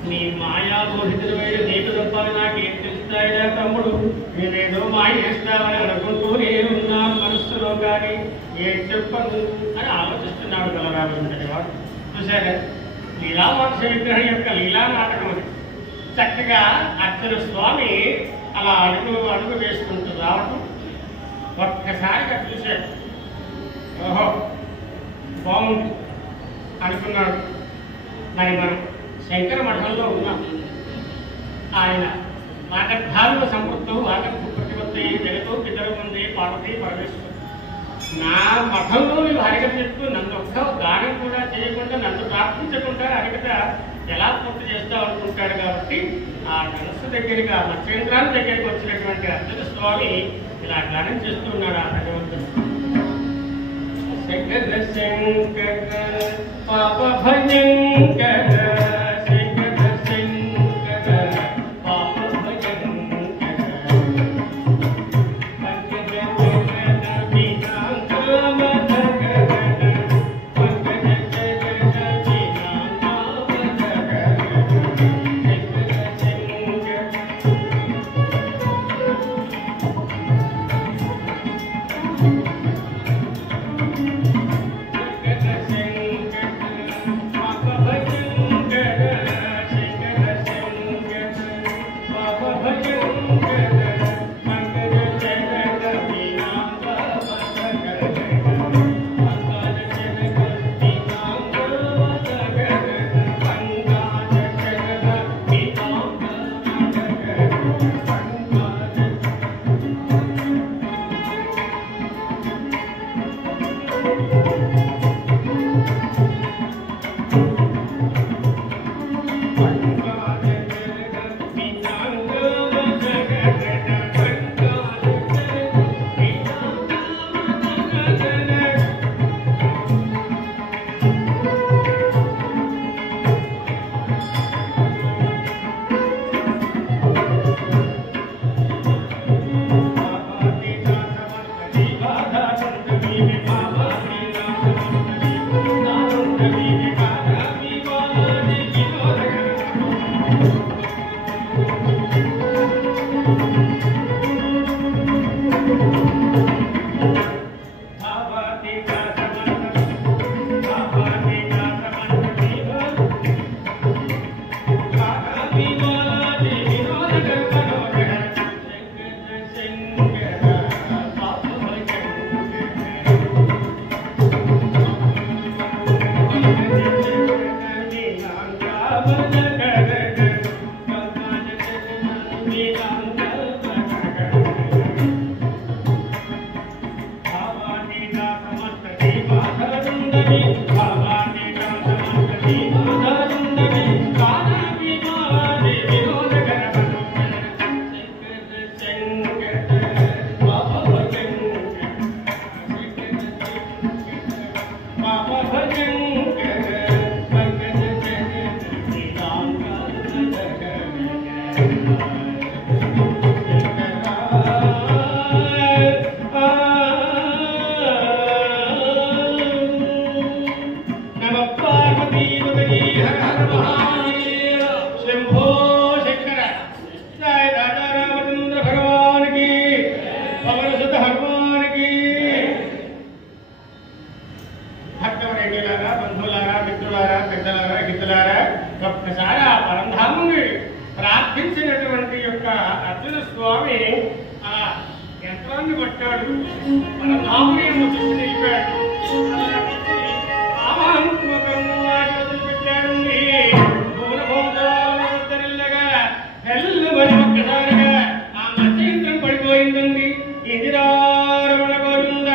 నీ మాయాబోధితులమైన నీకు తప్ప నాకేం తెలుస్తాయినా తమ్ముడు, నేనేదో మాయ చేస్తావని అనుకుంటూ నేను ఉన్నా మనస్సులో కానీ ఏం చెప్పను అని ఆలోచిస్తున్నాడు బలరాముడు. చూసారా, లీలామాంస విగ్రహం యొక్క లీలా నాటకం అది. చక్కగా అర్జున స్వామి అలా అడుగు వేసుకుంటూ రావటం ఒక్కసారిగా చూశాడు. ఓహో బాగుంది అనుకున్నాడు. మరి మనం శంకర మఠంలో ఉన్నాం. ఆయన వాగర్భాలువ సంపృక్తో వాగర్భ ప్రతిపత్తి జగతో పితరు ముందే పార్వతీ పరమేశ్వరు. నా మఠంలో నువ్వు హరికథ చెప్తూ నన్ను ఒక్క గానం కూడా చేయకుండా, నన్ను ప్రార్థించకుండా హరికథ ఎలా పూర్తి చేస్తావు అనుకుంటాడు. కాబట్టి ఆ మనస్సు దగ్గరికి, ఆ మత్స్యేంద్రాల దగ్గరికి వచ్చినటువంటి అర్జున స్వామి ఇలా గానం చేస్తూ ఉన్నాడు. ఆ భగవంతుడు శంకర శంకర పాప భయంకర పట్టాడు. మన దాముని చూసి నిలిపాడు. వదిలిపెట్టాడండి. పూలభోగాలుగా హెల్లు మరి ఒక్కసారిగా ఆ మత్స్యంత్రం పడిపోయిందండి. ఇందిరా రమణ గోవింద,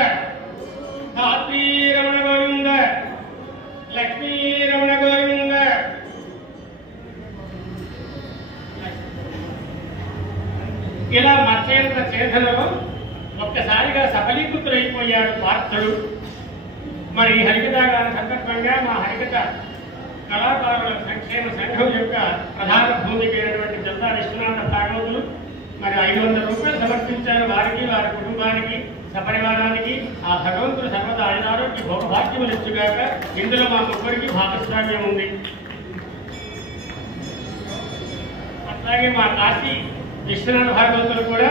ధాత్రీ రమణ గోవింద, లక్ష్మీ రమణ గోవింద. ఇలా మత్స్యంత్ర చేతనలో ఒక్కసారిగా సఫలీకృతుడైపోయాడు పార్థుడు. మరి హరికథాగాన సందర్భంగా మా హరికథ కళాకారుల సంక్షేమ సంఘం యొక్క ప్రధాన భూమిక అయినటువంటి జల్లా విశ్వనాథ భాగవతులు మరి 500 రూపాయలు సమర్పించారు. వారికి, వారి కుటుంబానికి, సపరివారానికి ఆ భగవంతుడు సర్వదా ఆయురారోగ్య భోగభాగ్యములు ఇచ్చుగాక. ఇందులో మా ముగ్గురికి భాగస్వామ్యం ఉంది. అట్లాగే మా కాశీ విశ్వనాథ భాగవతులు కూడా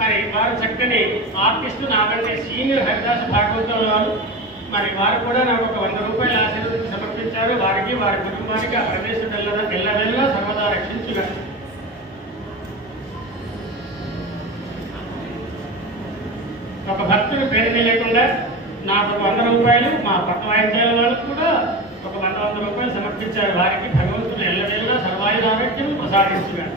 మరి వారు చక్కని ఆర్టిస్టు, నాకంటే సీనియర్ హరిదాస భాగవతుల వారు. మరి వారు కూడా నాకు ఒక 100 రూపాయలు ఆశీర్వదించి సమర్పించారు. వారికి, వారి కుటుంబానికి ఆ ప్రదేశం ఎల్లవెల్లా సర్వదా రక్షించుగా. ఒక భక్తుడు పేరు తెలియకుండా నాకు 100 రూపాయలు, మా పక్క వాయిద్యాల వాళ్ళకు కూడా ఒక 100 రూపాయలు సమర్పించారు. వారికి భగవంతుడు ఎల్లవేళలా సర్వాయురారోగ్యం ప్రసాదించుగా.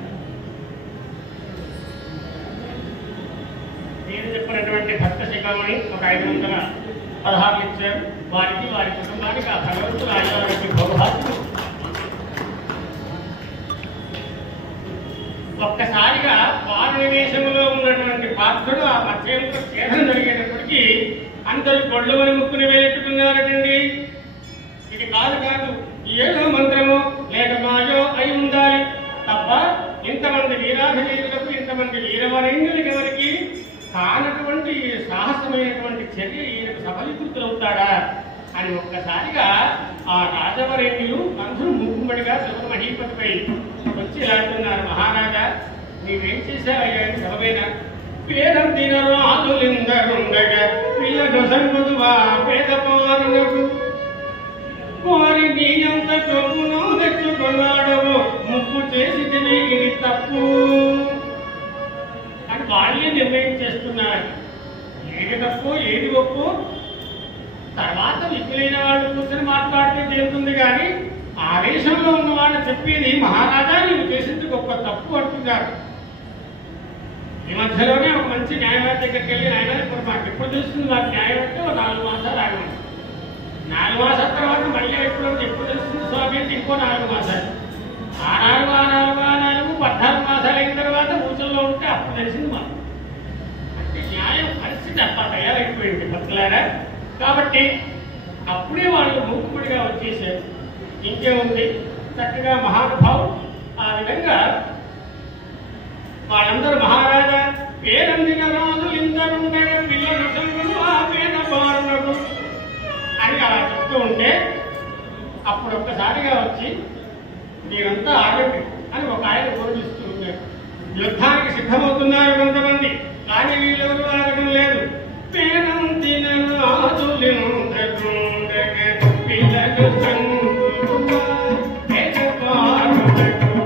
నేను చెప్పినటువంటి భక్త శిఖామణి ఒక 516 ఇచ్చారు. వారికి, వారి కుటుంబానికి ఆ భగవంతుడు ఆయురారోగ్యం భోగభాగ్యం. ఒక్కసారిగా వారనివేశంలో ఉన్నటువంటి పాత్రుడు ఆ మత్స్యంతో ఛేదన జరిగేటప్పటికీ అందరూ గొళ్ళమని ముక్కుని వేలెట్టుకున్నారటండి. ఇది కాదు ఏదో మంత్రమో లేక మాయో అయి ఉండాలి తప్ప ఇంతమంది వీరాభివీరులకు, ఇంతమంది వీరవరేణ్యులకి ఎవరికి కానటువంటి సాహసమైనటువంటి చర్య ఈయనకు సఫలీకృతులవుతాడా అని ఒక్కసారిగా ఆ రాజవరేణ్యులు అందరూ మూకుమ్మడిగా సభ మహీపతిపై వచ్చి ఇలాంటున్నారు. మహారాజా, నీవేం చేశావయ్యా సభమైన పేదం తినరాలుండగా పిల్లలు సంగుదువా పేద పారులకు వారి నీ అంత ప్రభును తెచ్చుకున్నాడవు ముప్పు చేసి ఇది తప్పు అని వాళ్ళే నిర్ణయం చేస్తున్నారు. ఏది తప్పు ఏది ఒప్పు తర్వాత విప్పులైన వాళ్ళు కూర్చొని మాట్లాడితే తేలుతుంది. కానీ ఆవేశంలో ఉన్న వాళ్ళు చెప్పేది మహారాజా నీవు చేసింది గొప్ప తప్పు అంటున్నారు. ఈ మధ్యలోనే ఒక మంచి న్యాయవాది దగ్గరికి వెళ్ళి ఆయన ఇప్పుడు మాకు ఎప్పుడు తెలుస్తుంది మాకు న్యాయం అంటే 4 మాసాలు ఆగమంది. 4 మాసాల తర్వాత మళ్ళీ ఎప్పుడు తెలుస్తుంది స్వామి అంటే ఇంకో 4 మాసాలు. ఆ 4 14 మాసాలు అయిన తర్వాత ఊచల్లో ఉంటే అప్పుడు తెలిసింది మాకు. అంటే న్యాయం పరిస్థితి అట్లా తయారైపోయింది భక్తులారా. కాబట్టి అప్పుడే వాళ్ళు మూకుముడిగా వచ్చేసారు. ఇంకేముంది, చక్కగా మహానుభావు ఆ విధంగా వాళ్ళందరూ మహారాజా పేరందిన రాజు ఇందరుండగా పిల్లలు సంగులు ఆ పేద బారులకు అని అలా చెప్తూ ఉంటే అప్పుడు ఒక్కసారిగా వచ్చి మీరంతా ఆగండి అని ఒక ఆయన బోధిస్తూ ఉన్నారు. యుద్ధానికి సిద్ధమవుతున్నారు కొంతమంది, కానీ వీళ్ళెవరూ ఆగడం లేదు. పేరందిన రాజులిందరుండగా పిల్లలు సంగులు పేద బారులకు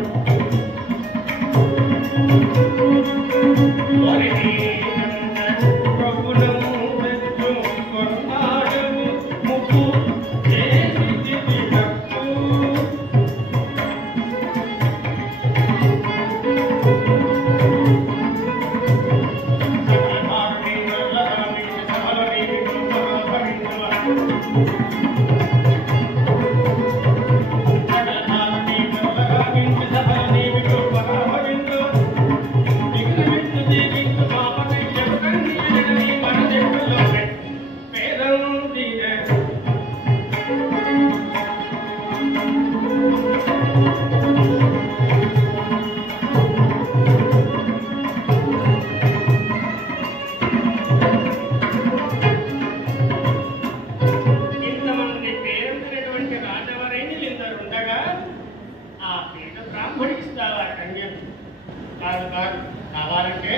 కావాలంటే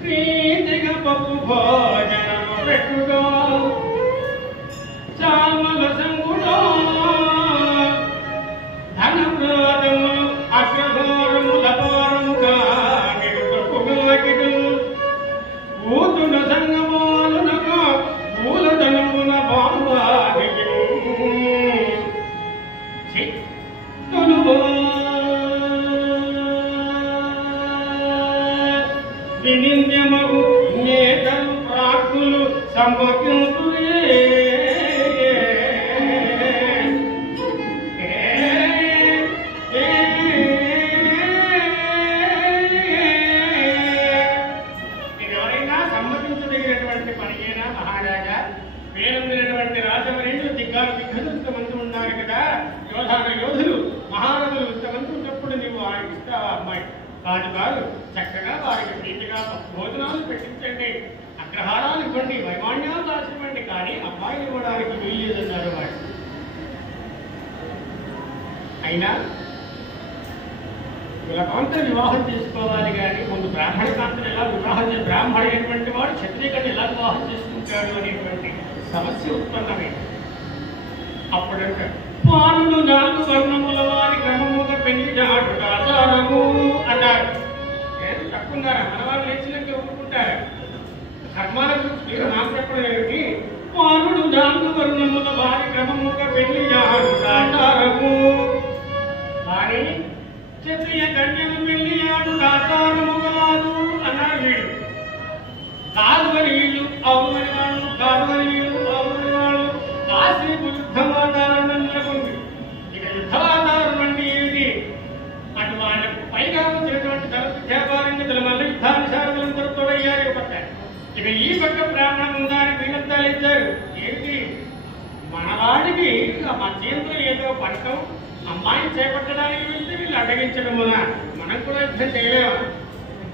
ప్రీతిగా పప్పు భోజనము పెట్టుగా చామల సంగుడో ధన ప్రోదములు అగ్రఘోరముల పౌరముగా నిరుతపుగా పూతున సంగమాలునకు పూలదనమున బాంబాదికి వినింద్యమగు నేతలు ప్రాకులు సంభవించురే ఎవరైనా సమ్మతించదగినటువంటి పనియేనా మహారాజా? పేరొందినటువంటి రాజమణులు దిగ్గాలు ఇంతమంది ఉన్నారు కదా, యోధులు మహారథులు ఇంతమంది ఉన్నప్పుడు నీవు ఆయనకి ఇస్తావా అమ్మాయి? కాదు కాదు, చక్కగా వారికి ప్రీతిగా భోజనాలు పెట్టించండి, అగ్రహారాలు ఇవ్వండి, వైమాన్యాలు దాచివ్వండి, కానీ అమ్మాయిని ఇవ్వడానికి వీల్లేదన్నారు వాడు. అయినా కులకాంత వివాహం చేసుకోవాలి కానీ ముందు బ్రాహ్మణ కాంతను ఎలా వివాహం చేసి బ్రాహ్మణైనటువంటి వాడు క్షత్రియుని ఎలా వివాహం చేసుకుంటాడు అనేటువంటి సమస్య ఉత్పన్నమైంది. అప్పుడంటే పానులు 4 వర్ణముల వారి క్రమముగా పెళ్లి ఆచారము అన్నారు. ఏది తక్కున్నారా? మన వాళ్ళు లేచినట్టు ఒప్పుకుంటారా? ధర్మాలకు మీరు నాకు చెప్పడం ఏమిటి? పానుడు 4 వర్ణముల వారి క్రమముగా పెళ్లి ఆచారము కానీ క్షత్రియ కన్యను పెళ్లి ఆచారము కాదు అన్నారు వీళ్ళు. కాదు అని వీళ్ళు, అవును అని వాళ్ళు, కాదు అని వీళ్ళు, అవును అని వాళ్ళు. కాసేపు యుద్ధ వాతావరణం నెలకొంది. ఇక యుద్ధ వాతావరణం అంటే ఏమిటి? అటు వాళ్ళకు పైగా వచ్చినటువంటి వ్యాపారంగా మళ్ళీ యుద్ధానుసారులందరూ తోడయ్యారు ఒక పక్క. ఇక ఈ పక్క బ్రాహ్మణ ఉందాన్ని వీళ్ళంతా ఇచ్చారు. ఏంటి మనవాడికి మా చేతిలో ఏదో పడటం, అమ్మాయిని చేపట్టడానికి వెళ్తే వీళ్ళు అడ్డగించడం వల్ల మనం కూడా యుద్ధం చేయలేవా?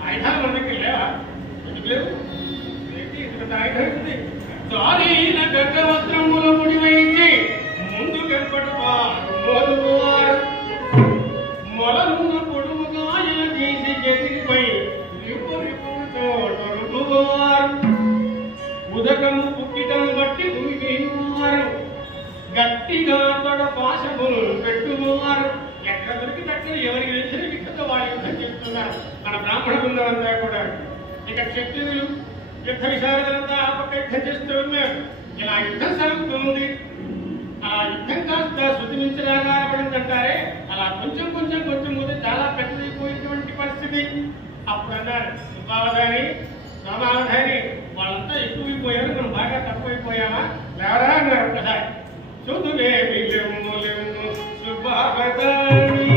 ఆయుధాలు మనకి లేవా? ఎందుకు లేవు? ఏంటి ఇంత ఆయుధం ఉంది? దారీన గర్భవస్త్రముల ముడి వహించి ముందు గర్భడు వారు మొలనున్న పొడుముగా చేసి చేతికిపై రుపువారు ఉదకము పుక్కిటను బట్టి దుమివారు గట్టిగా తొడ పాశములు పెట్టువారు. ఎక్కడ దొరికి తక్కువ ఎవరికి తెలిసిన విక్కతో వాళ్ళు యుద్ధం చేస్తున్నారు మన బ్రాహ్మణ బృందమంతా కూడా. ఇక క్షత్రియులు యుద్ధ విశారదంతా ఆ పక్క యుద్ధం చేస్తూ ఉన్నారు. ఇలా యుద్ధం సాగుతుంది. ఆ యుద్ధం కాస్త శుద్ధిమించలాగా పడిందంటారే, అలా కొంచెం ముందు చాలా పెద్దదైపోయినటువంటి పరిస్థితి. అప్పుడు అన్నారు సుబ్బావధాని, రామావధాని వాళ్ళంతా ఎక్కువైపోయారు, మనం బాగా తక్కువైపోయామా లేవరా అన్నారు. ఒకసారి సుధులేమి లేము లేము సుబ్బావధాని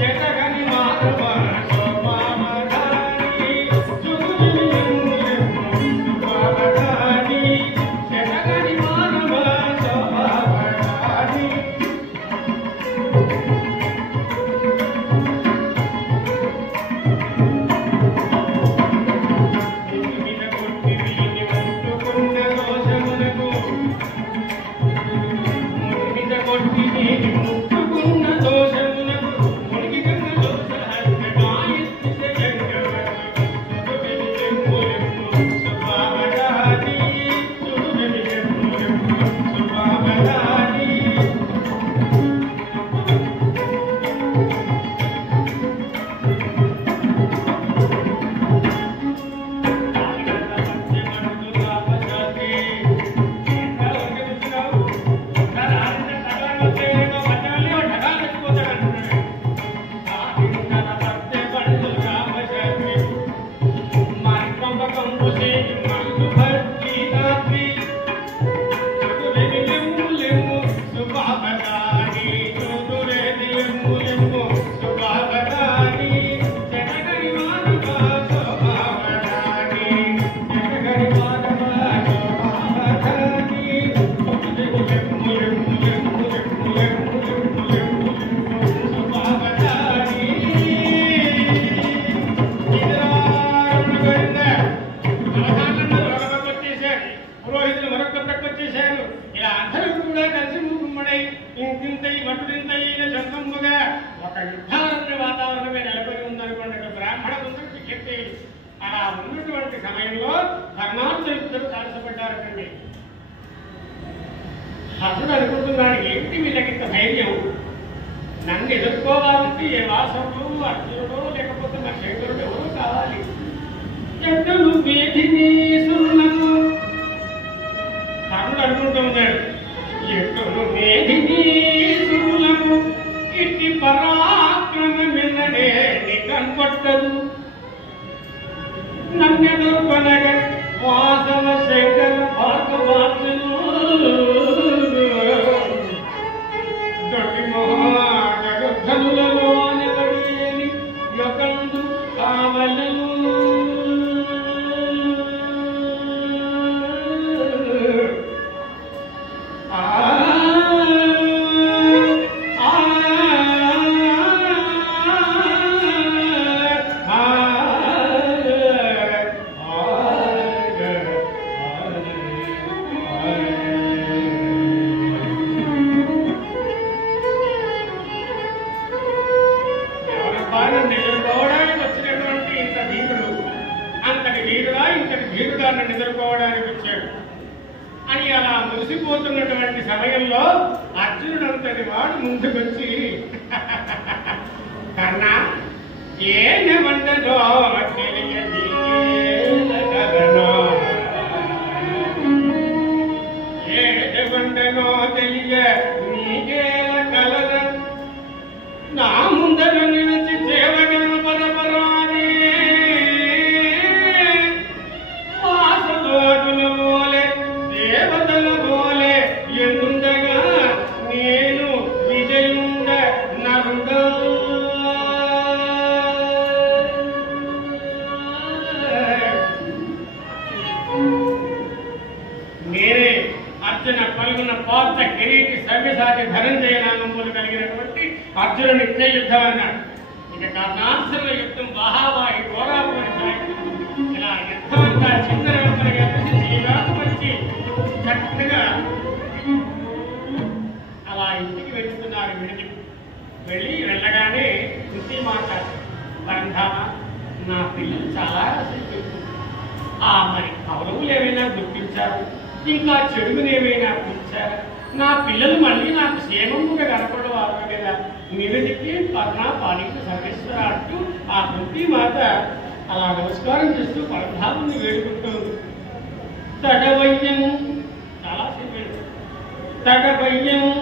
చేతగని మాధవ అసలు అనుకుంటున్నాడు ఏంటి వీళ్ళకింత ధైర్యం, నన్ను ఎదుర్కోవాలంటే ఏ వాసవుడు అర్జునుడు లేకపోతే నా శంకరుడు ఎవరు కావాలి, చెడ్డలు మేధినీసులకు కర్ణుడు అనుకుంటూ ఉన్నాడు, ఎట్టులు మేధినీసులకు ఇట్టి పరాక్రమమిన్నడే కనపట్టదు. నన్నెదురు కొనగ వాసవ శంకర భార్గవార్జును దొడ్డి మహాగరుధనులలోని పడేని యొకందు కావలను. ఎదుర్కోవడానికి వచ్చాడు అని అలా మురిసిపోతున్నటువంటి సమయంలో అర్జునుడు అంతటి వాడు ముందుకొచ్చి, కన్నా ఏమంటదో ఏమంటనో తెలియ నీకేల కలర నా ముందర నిలిచి సేవగా పరపరానే దేవతల పోలే ఎందుండగా నేను విజయుండ నరుడ. నేనే అర్జున పలుగున పాత్ర కిరీటి సవ్యసాటి ధనంజయ నామములు కలిగినటువంటి అర్జునుడు నిత్య యుద్ధం అన్నాడు. ఇక కర్ణార్జునుల యుద్ధం బాహాబాహి ఘోరాపోయి ఇలా యుద్ధం అంతా చిందరవంతరగా వచ్చి చక్కగా అలా ఇంటికి వెళ్తున్నారు. వెళ్ళగానే కుంతి మాట, పరంధామ నా పిల్లలు చాలా మరి కౌరవులు ఏమైనా గుర్తించారు, ఇంకా చెడుగుని ఏమైనా పిలిచారు, నా పిల్లలు మళ్ళీ నాకు క్షేమముగా కనపడవారు కదా, నివేదికి పర్ణ పానికి సర్వేశ్వర అంటూ ఆ కుంతి మాత అలా నమస్కారం చేస్తూ పరంధాముని వేడుకుంటుంది. తడవయ్యము చాలా సేపు తడవయ్యము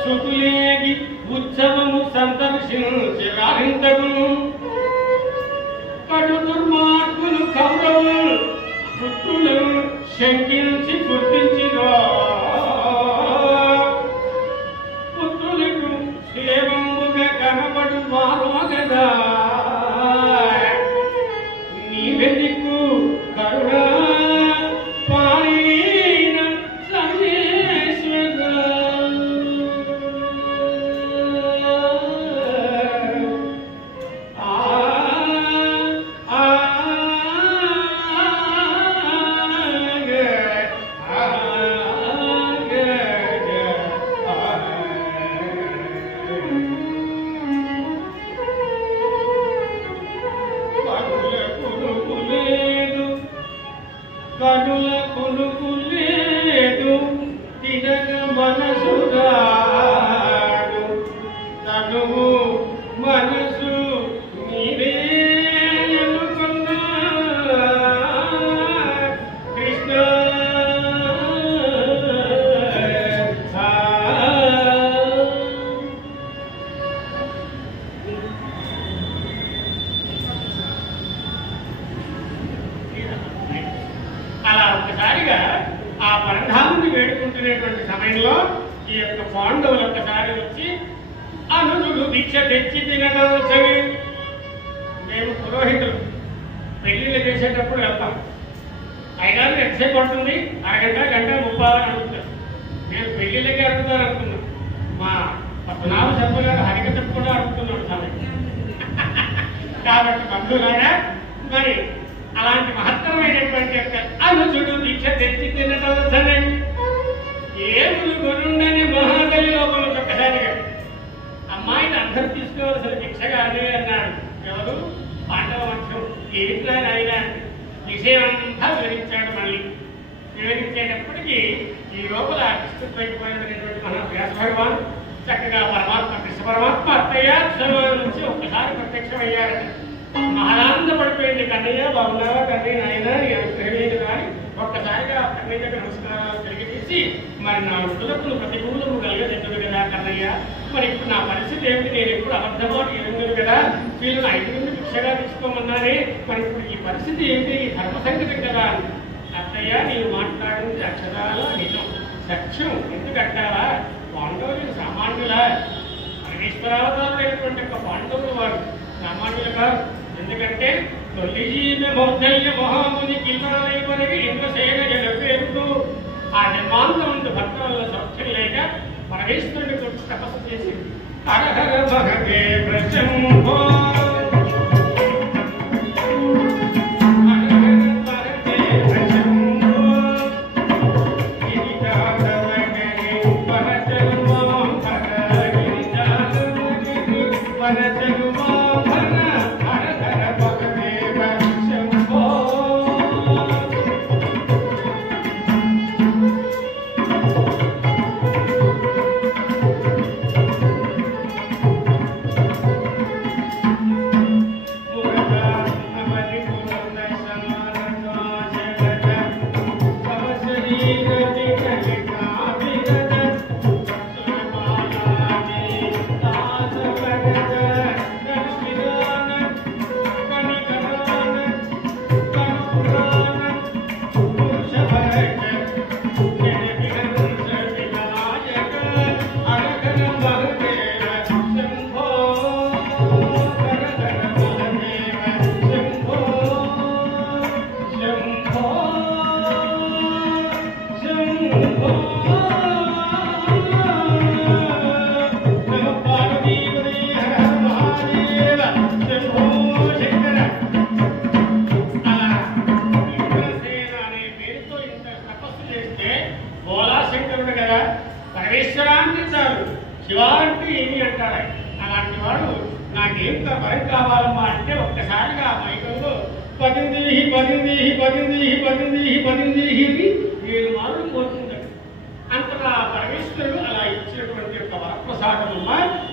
శృతులేగి ఉత్సవము సందర్శించి రాహింతగును కడు దుర్మార్గులు కౌరవులు పుత్రులను శంకించి గుర్తించిరో పుత్రులకు సేవముగా కనబడు వారో కదా నీవెదికు కరుణ కనుల కొనుకు లేదు తినగ మనసుగాడు తనువు మనసు నీవే అనుకున్నా కృష్ణ. అలా ఒక్కసారిగా ఆ పరంధాముని వేడుకుంటున్నటువంటి సమయంలో ఈ యొక్క పాండవులు ఒక్కసారి వచ్చి అనుజుడు దీక్ష తెచ్చి తినగలచని. మేము పురోహితులు పెళ్లిళ్ళు చేసేటప్పుడు వెళ్తాం, అయినా ఎంతసేపు పడుతుంది, అరగంట గంట 30 అడుగుతారు. నేను పెళ్లిళ్ళకి అడుగుతాను అనుకున్నాం, మా పద్మనాభ శర్మ గారు హరికథ కూడా అడుగుతున్నాడు సమయం. కాబట్టి బంధువులారా మరి అలాంటి మహత్తరమైనటువంటి యొక్క అనుజుడు దీక్ష తెచ్చి తినటం ఏములు గురుండని మహాదలి లోపల ఒక్కసారిగా అమ్మాయిని అందరూ తీసుకోవాల్సిన దీక్ష కాదే అన్నాడు. ఎవరు? పాండవ వంశం. ఏమిట్లా అయినా విషయమంతా వివరించాడు. మళ్ళీ వివరించేటప్పటికీ ఈ లోపల కృష్ణుడైపోయినటువంటి మన వ్యాస భగవాన్ చక్కగా పరమాత్మ కృష్ణ పరమాత్మ అత్తయ్య నుంచి ఒక్కసారి ప్రత్యక్షమయ్యారట. మహానందపడిపోయింది. కన్నయ్య బాగున్నావా కన్నయ్య నాయన అనుగ్రహమేది కానీ ఒక్కసారిగా కన్నయ్య దగ్గర నమస్కారాలు తిరిగి తీసి మరి నా వృద్ధులకు ప్రతికూలము కలిగదిద్దుడు కదా కన్నయ్య, మరి ఇప్పుడు నా పరిస్థితి ఏమిటి? నేను ఎప్పుడు అబద్ధమాట ఎదుగును కదా, వీళ్ళు 5 మంది భిక్షగా తీసుకోమన్నారే, మరి ఇప్పుడు ఈ పరిస్థితి ఏమిటి? ధర్మ సంకటం కదా. అత్తయ్య నీవు మాట్లాడింది అక్షరాల నిజం, సత్యం. ఎందుకంటారా, పాండవులు సామాన్యుల పరమేశ్వరావతారుడైనటువంటి యొక్క పాండవులు వారు సామాన్యులు కాదు. ఎందుకంటే తొలి జీవ మౌద్ధల్య మహాముని కిల్లాలై వరకు ఇంద్రసేన జన పేరుతో ఆ జన్మాంతమందు భక్త వల్ల సౌఖ్యం లేక పరమేశ్వరుని కొట్టి తపస్సు చేసింది. హరహర మహదేవ శంభో శివాంటి ఏమి అంటారు. అలాంటి వాడు నాకేంత భయం కావాలమ్మా అంటే ఒక్కసారిగా మైకంలో 7 మార్లు పోతుంది. అంతగా పరమేశ్వరుడు అలా ఇచ్చినటువంటి యొక్క వరప్రసాదమ్మ,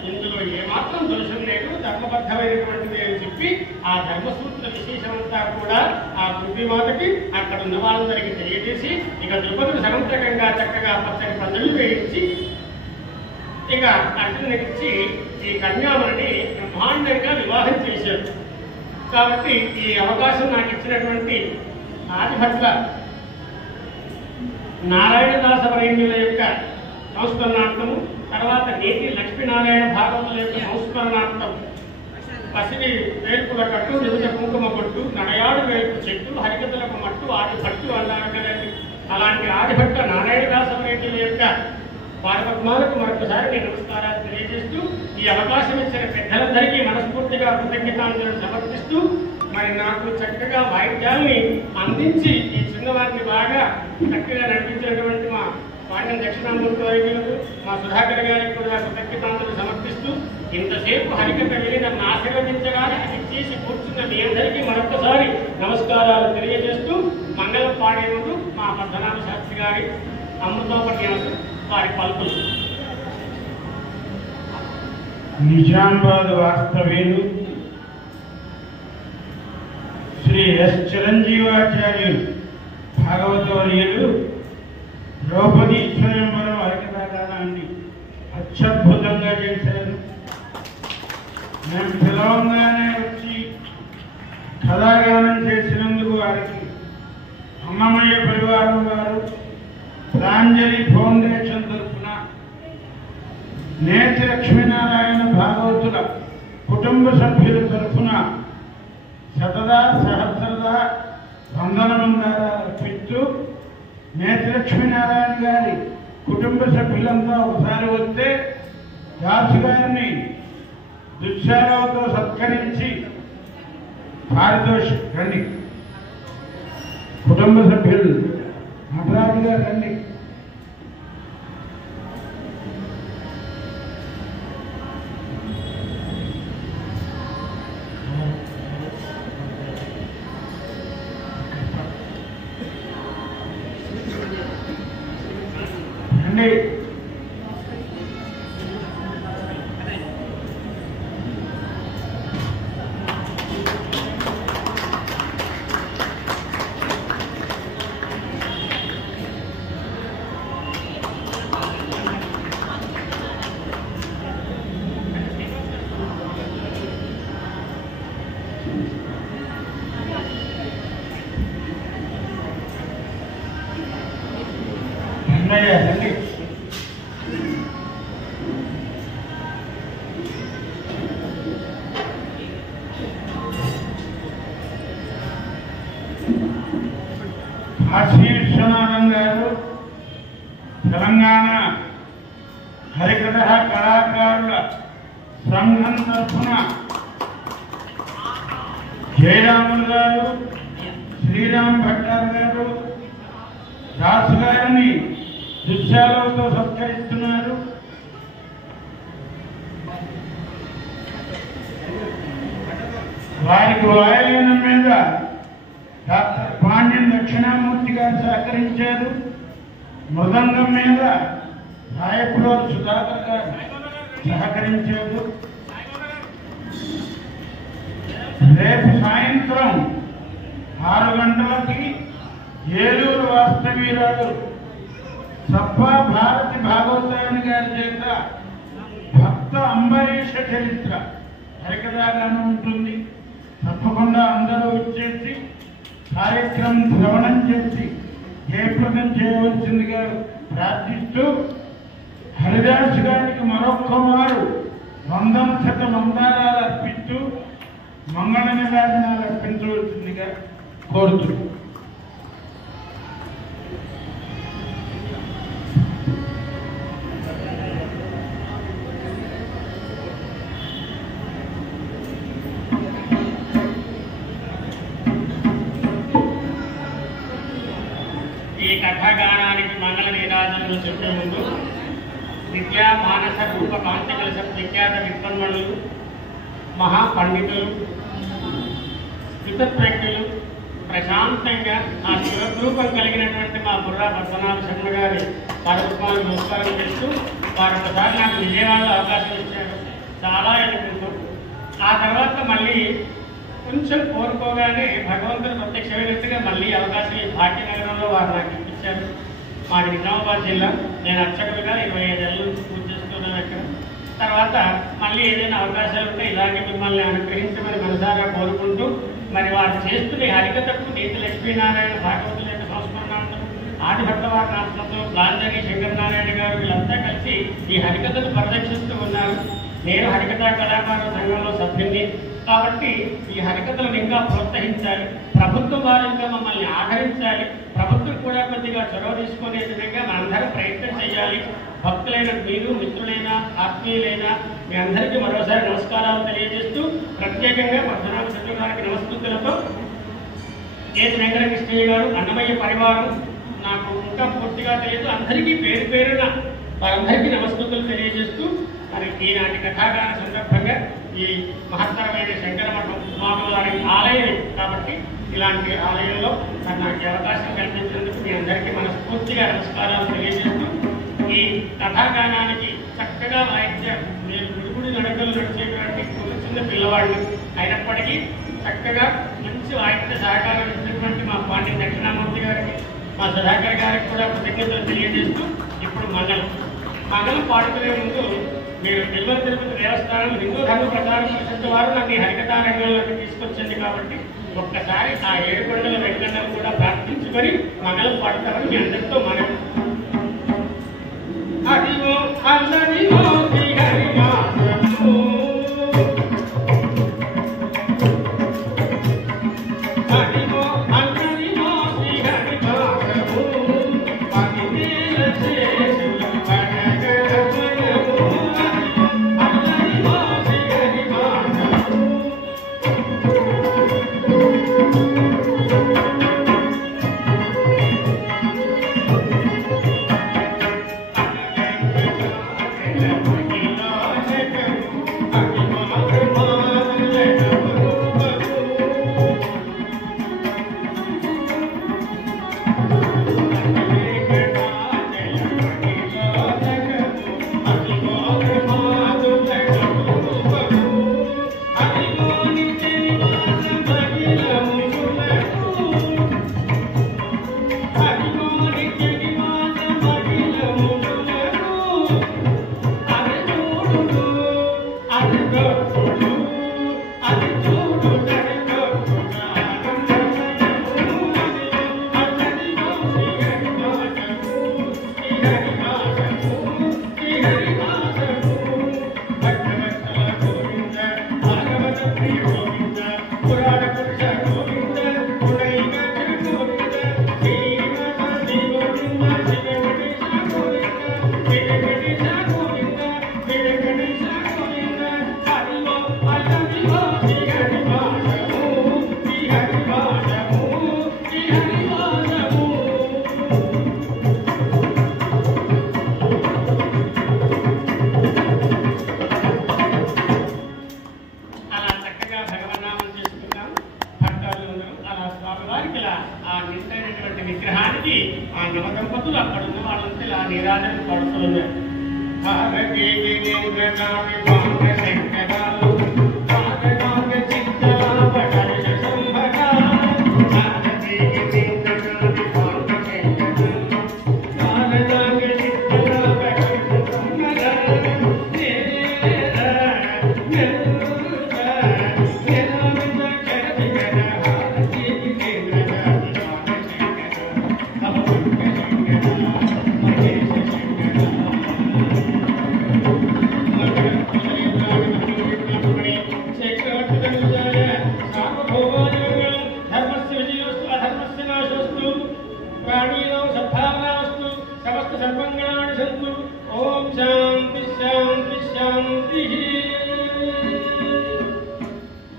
ఇందులో ఏమాత్రం దోషం లేదు, ధర్మబద్ధమైనటువంటిది అని చెప్పి ఆ ధర్మసూత్ర విశేషమంతా కూడా ఆ కుంభిమాతకి అక్కడ ఉన్న వాళ్ళందరికీ తెలియజేసి ఇక ద్రుపదుడు సమంతకంగా చక్కగా పచ్చని పందులు వేయించి ఇక అర్జునుడికి ఈ కన్యామణిని బ్రహ్మాండంగా వివాహం చేశారు. కాబట్టి ఈ అవకాశం నాకు ఇచ్చినటువంటి ఆదిభట్ల నారాయణదాస వరేణ్యుల యొక్క సంస్కరణార్థము, తర్వాత నేటి లక్ష్మీనారాయణ భాగవతుల యొక్క సంస్కరణార్థం పసిడి వేల్పుల కట్టు, వివిధ కుంకుమ కొట్టు, నడయాడు వేల్పు చెట్టు, హరికథలకు మట్టు ఆదిభట్టు అన్నారు కదండి. అలాంటి ఆదిభట్ల నారాయణదాస వరేణ్యుల యొక్క పాదపద్మాలకు మరొకసారి నేను నమస్కారాలు తెలియజేస్తూ ఈ అవకాశం ఇచ్చిన పెద్దలందరికీ మనస్ఫూర్తిగా కృతజ్ఞతాంజలి సమర్పిస్తూ మరి నాకు చక్కగా వాయిద్యాన్ని అందించి ఈ చిన్నవారిని బాగా చక్కగా నడిపించినటువంటి మా పాండ్యం దక్షిణామూర్తి వైద్యులకు, మా సుధాకర్ గారికి కూడా కృతజ్ఞతాంజలి సమర్పిస్తూ ఇంతసేపు హరికథ వెళ్ళి నన్ను ఆశీర్వదించగానే అది చేసి కూర్చున్న మీ అందరికీ మరొకసారి నమస్కారాలు తెలియజేస్తూ మంగళం పాడే ముందు మా పద్మనాభ శాస్త్రి గారి అమృతోపన్యాసం వారి పలుకులు. నిజామాబాద్ వాస్తవ్యులు శ్రీ ఎస్ చిరంజీవాచార్యులు భాగవతవర్యులు ద్రౌపదీ స్వయంవరం హరికథాగానాన్ని అత్యద్భుతంగా చేశారు. మేము పిలవంగానే వచ్చి కథాగానం చేసినందుకు వారికి అన్నమయ్య పరివారం వారు, ప్రాంజలి ఫౌండేషన్ తరఫున, నేతి లక్ష్మీనారాయణ భాగవతుల కుటుంబ సభ్యుల తరఫున శతదా సహస్రదా వందనమందారా అర్పిస్తూ, నేతి లక్ష్మీనారాయణ గారి కుటుంబ సభ్యులంతా ఒకసారి వస్తే దాసు గారిని దుశ్శాలతో సత్కరించి పారితోషికం రండి. కుటుంబ సభ్యులు నటరాజు గారు రండి. రండి. ఉంటాయా రండి. కాశీ విశ్వనాథం గారు తెలంగాణ హరికథ కళాకారుల సంఘం తరఫున జయరాములు గారు, శ్రీరామ్ భట్టారు గారు దాసు గారిని దుశ్శాలతో సత్కరిస్తున్నారు. వారికి వాయులీనం మీద డాక్టర్ పాండ్యం దక్షిణామూర్తి గారు సహకరించారు. మృదంగం మీద రాయపురోలు సుధాకర్ గారు సహకరించారు. రేపు సాయంత్రం 6 గంటలకి ఏలూరు వాస్తవీరాలు సబ్బా భారతి భాగవతాయని గారి చేత భక్త అంబరీష చరిత్ర హరికథాగానం ఉంటుంది. తప్పకుండా అందరూ వచ్చేసి కార్యక్రమం శ్రవణం చేసి జయప్రదం చేయవలసిందిగా ప్రార్థిస్తూ హరిదాసు గారికి మరొక్క మారు 100 మందారాలు అర్పిస్తూ మంగళ నివేదనాలు అర్పించవలసిందిగా కోరుతున్నాను. ఈ కథాగానానికి మంగళ నీరాజనలు చెప్పే ముందు విద్యా మానస రూప కాంతి కలశ విఖ్యాత విద్వన్మణులు, మహాపండితులు, హితప్రజ్ఞులు ప్రశాంతంగా ఆ శివరూపం కలిగినటువంటి మా బుర్రా పద్మనాభ శర్మ గారి పరస్పరం నమస్కారం చేస్తూ వారు ఒకసారి నాకు విజయవాడలో అవకాశం ఇచ్చారు చాలా ఎదుగుతూ. ఆ తర్వాత మళ్ళీ కొంచెం కోరుకోగానే భగవంతుడు ప్రత్యక్షమైనట్టుగా మళ్ళీ అవకాశం ఈ భాగ్యనగరంలో వారు నాకు ఇప్పించారు. మాది నిజామాబాద్ జిల్లా. నేను అర్చకులుగా 25 ఏళ్ళ నుంచి పూజ చేస్తున్నాను అక్కడ. తర్వాత మళ్ళీ ఏదైనా అవకాశాలు ఉంటే ఇలాగే మిమ్మల్ని అనుగ్రహించమని మనసారా కోరుకుంటూ, మరి వారు చేస్తున్న హరికథకు నీతి లక్ష్మీనారాయణ భాగవతుల యొక్క సంస్మరణార్థం, ఆదిభట్టవారి నాటకంతో లాంజరి శంకరనారాయణ గారు వీళ్ళంతా కలిసి ఈ హరికథను పరిరక్షిస్తూ ఉన్నారు. నేను హరికథా కళాకారుల సంఘంలో సభ్యుని కాబట్టి ఈ హరికథలను ఇంకా ప్రోత్సహించాలి. ప్రభుత్వం వారు ఇంకా మమ్మల్ని ఆదరించాలి. ప్రభుత్వం కూడా కొద్దిగా చొరవ తీసుకునే విధంగా మనందరం ప్రయత్నం చేయాలి. భక్తులైన మీరు, మిత్రులైన, ఆత్మీయులైన మీ అందరికీ మరోసారి నమస్కారాలు తెలియజేస్తూ, ప్రత్యేకంగా పద్మనాభ శర్మ గారికి నమస్కృతులతో కేతి వెంకటకృష్ణయ్య గారు, అన్నమయ్య పరివారం నాకు ఇంకా పూర్తిగా తెలియదు. అందరికీ పేరు పేరున వారందరికీ నమస్కృతులు తెలియజేస్తూ, మరి ఈనాటి కథాగాన సందర్భంగా ఈ మహత్తరమైన శంకర మఠం స్వామి వారి ఆలయం కాబట్టి ఇలాంటి ఆలయంలో నాకు అవకాశం కల్పించినందుకు మీ అందరికీ మనస్ఫూర్తిగా నమస్కారాలు తెలియజేస్తూ, ఈ కథాగానానికి చక్కగా వాయిద్యం నేను గుడిగుడి నడకలు నడిచేటువంటి చిన్న పిల్లవాడిని అయినప్పటికీ చక్కగా మంచి వాయిద్య సహకారం ఇచ్చినటువంటి మా పాండ్యం దక్షిణామూర్తి గారికి, మా సుధాకర్ గారికి కూడా కృతజ్ఞతలు తెలియజేస్తూ, ఇప్పుడు మంగళం పాడుకునే ముందు మీరు తిరుమల తిరుపతి దేవస్థానం హిందూ ధర్మ ప్రచారం పరిషత్ వారు నాకు ఈ హరికథా రంగంలోకి తీసుకొచ్చింది కాబట్టి ఒక్కసారి ఆ 7 కొండల వెంకన్నను కూడా ప్రార్థించుకొని మంగళం పాడుతామని మీ అందరితో మనం అదిగో అందరిలో శ్రీహరిమా ప్రభు, అదిగో అందరిలో శ్రీహరిమా ప్రభు, పదివేల శేషులు పడగరమయము, అందరిలో శ్రీహరిమా ప్రభు. ఆ నవదంపతులు అక్కడ ఉన్న వాళ్ళంతా ఇలా నీరాజన పడుతున్నారు. భారతీ వినేంద్రనాథి భాంగ శంకరాలు భారతాంగ చిత్తరావటర్ష సంభరా భారతీ వినేంద్రనాథి భాంగ శంకరాలు భారతాంగ చిత్తరావటర్ష సంభరా ఓం శాంతి శాంతి శాంతి.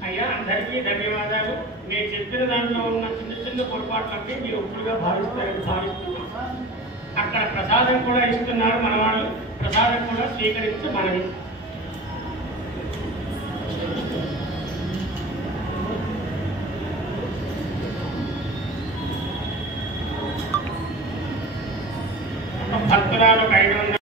అయ్యా అందరికీ ధన్యవాదాలు. నేను చెప్పిన దాంట్లో ఉన్న చిన్న చిన్న పొరపాట్లకి మీరు ఒప్పుడుగా భావిస్తారని భావిస్తున్నాను. అక్కడ ప్రసాదం కూడా ఇస్తున్నారు మన వాళ్ళు. ప్రసాదం కూడా స్వీకరించి మనవి. భక్తురాలు 500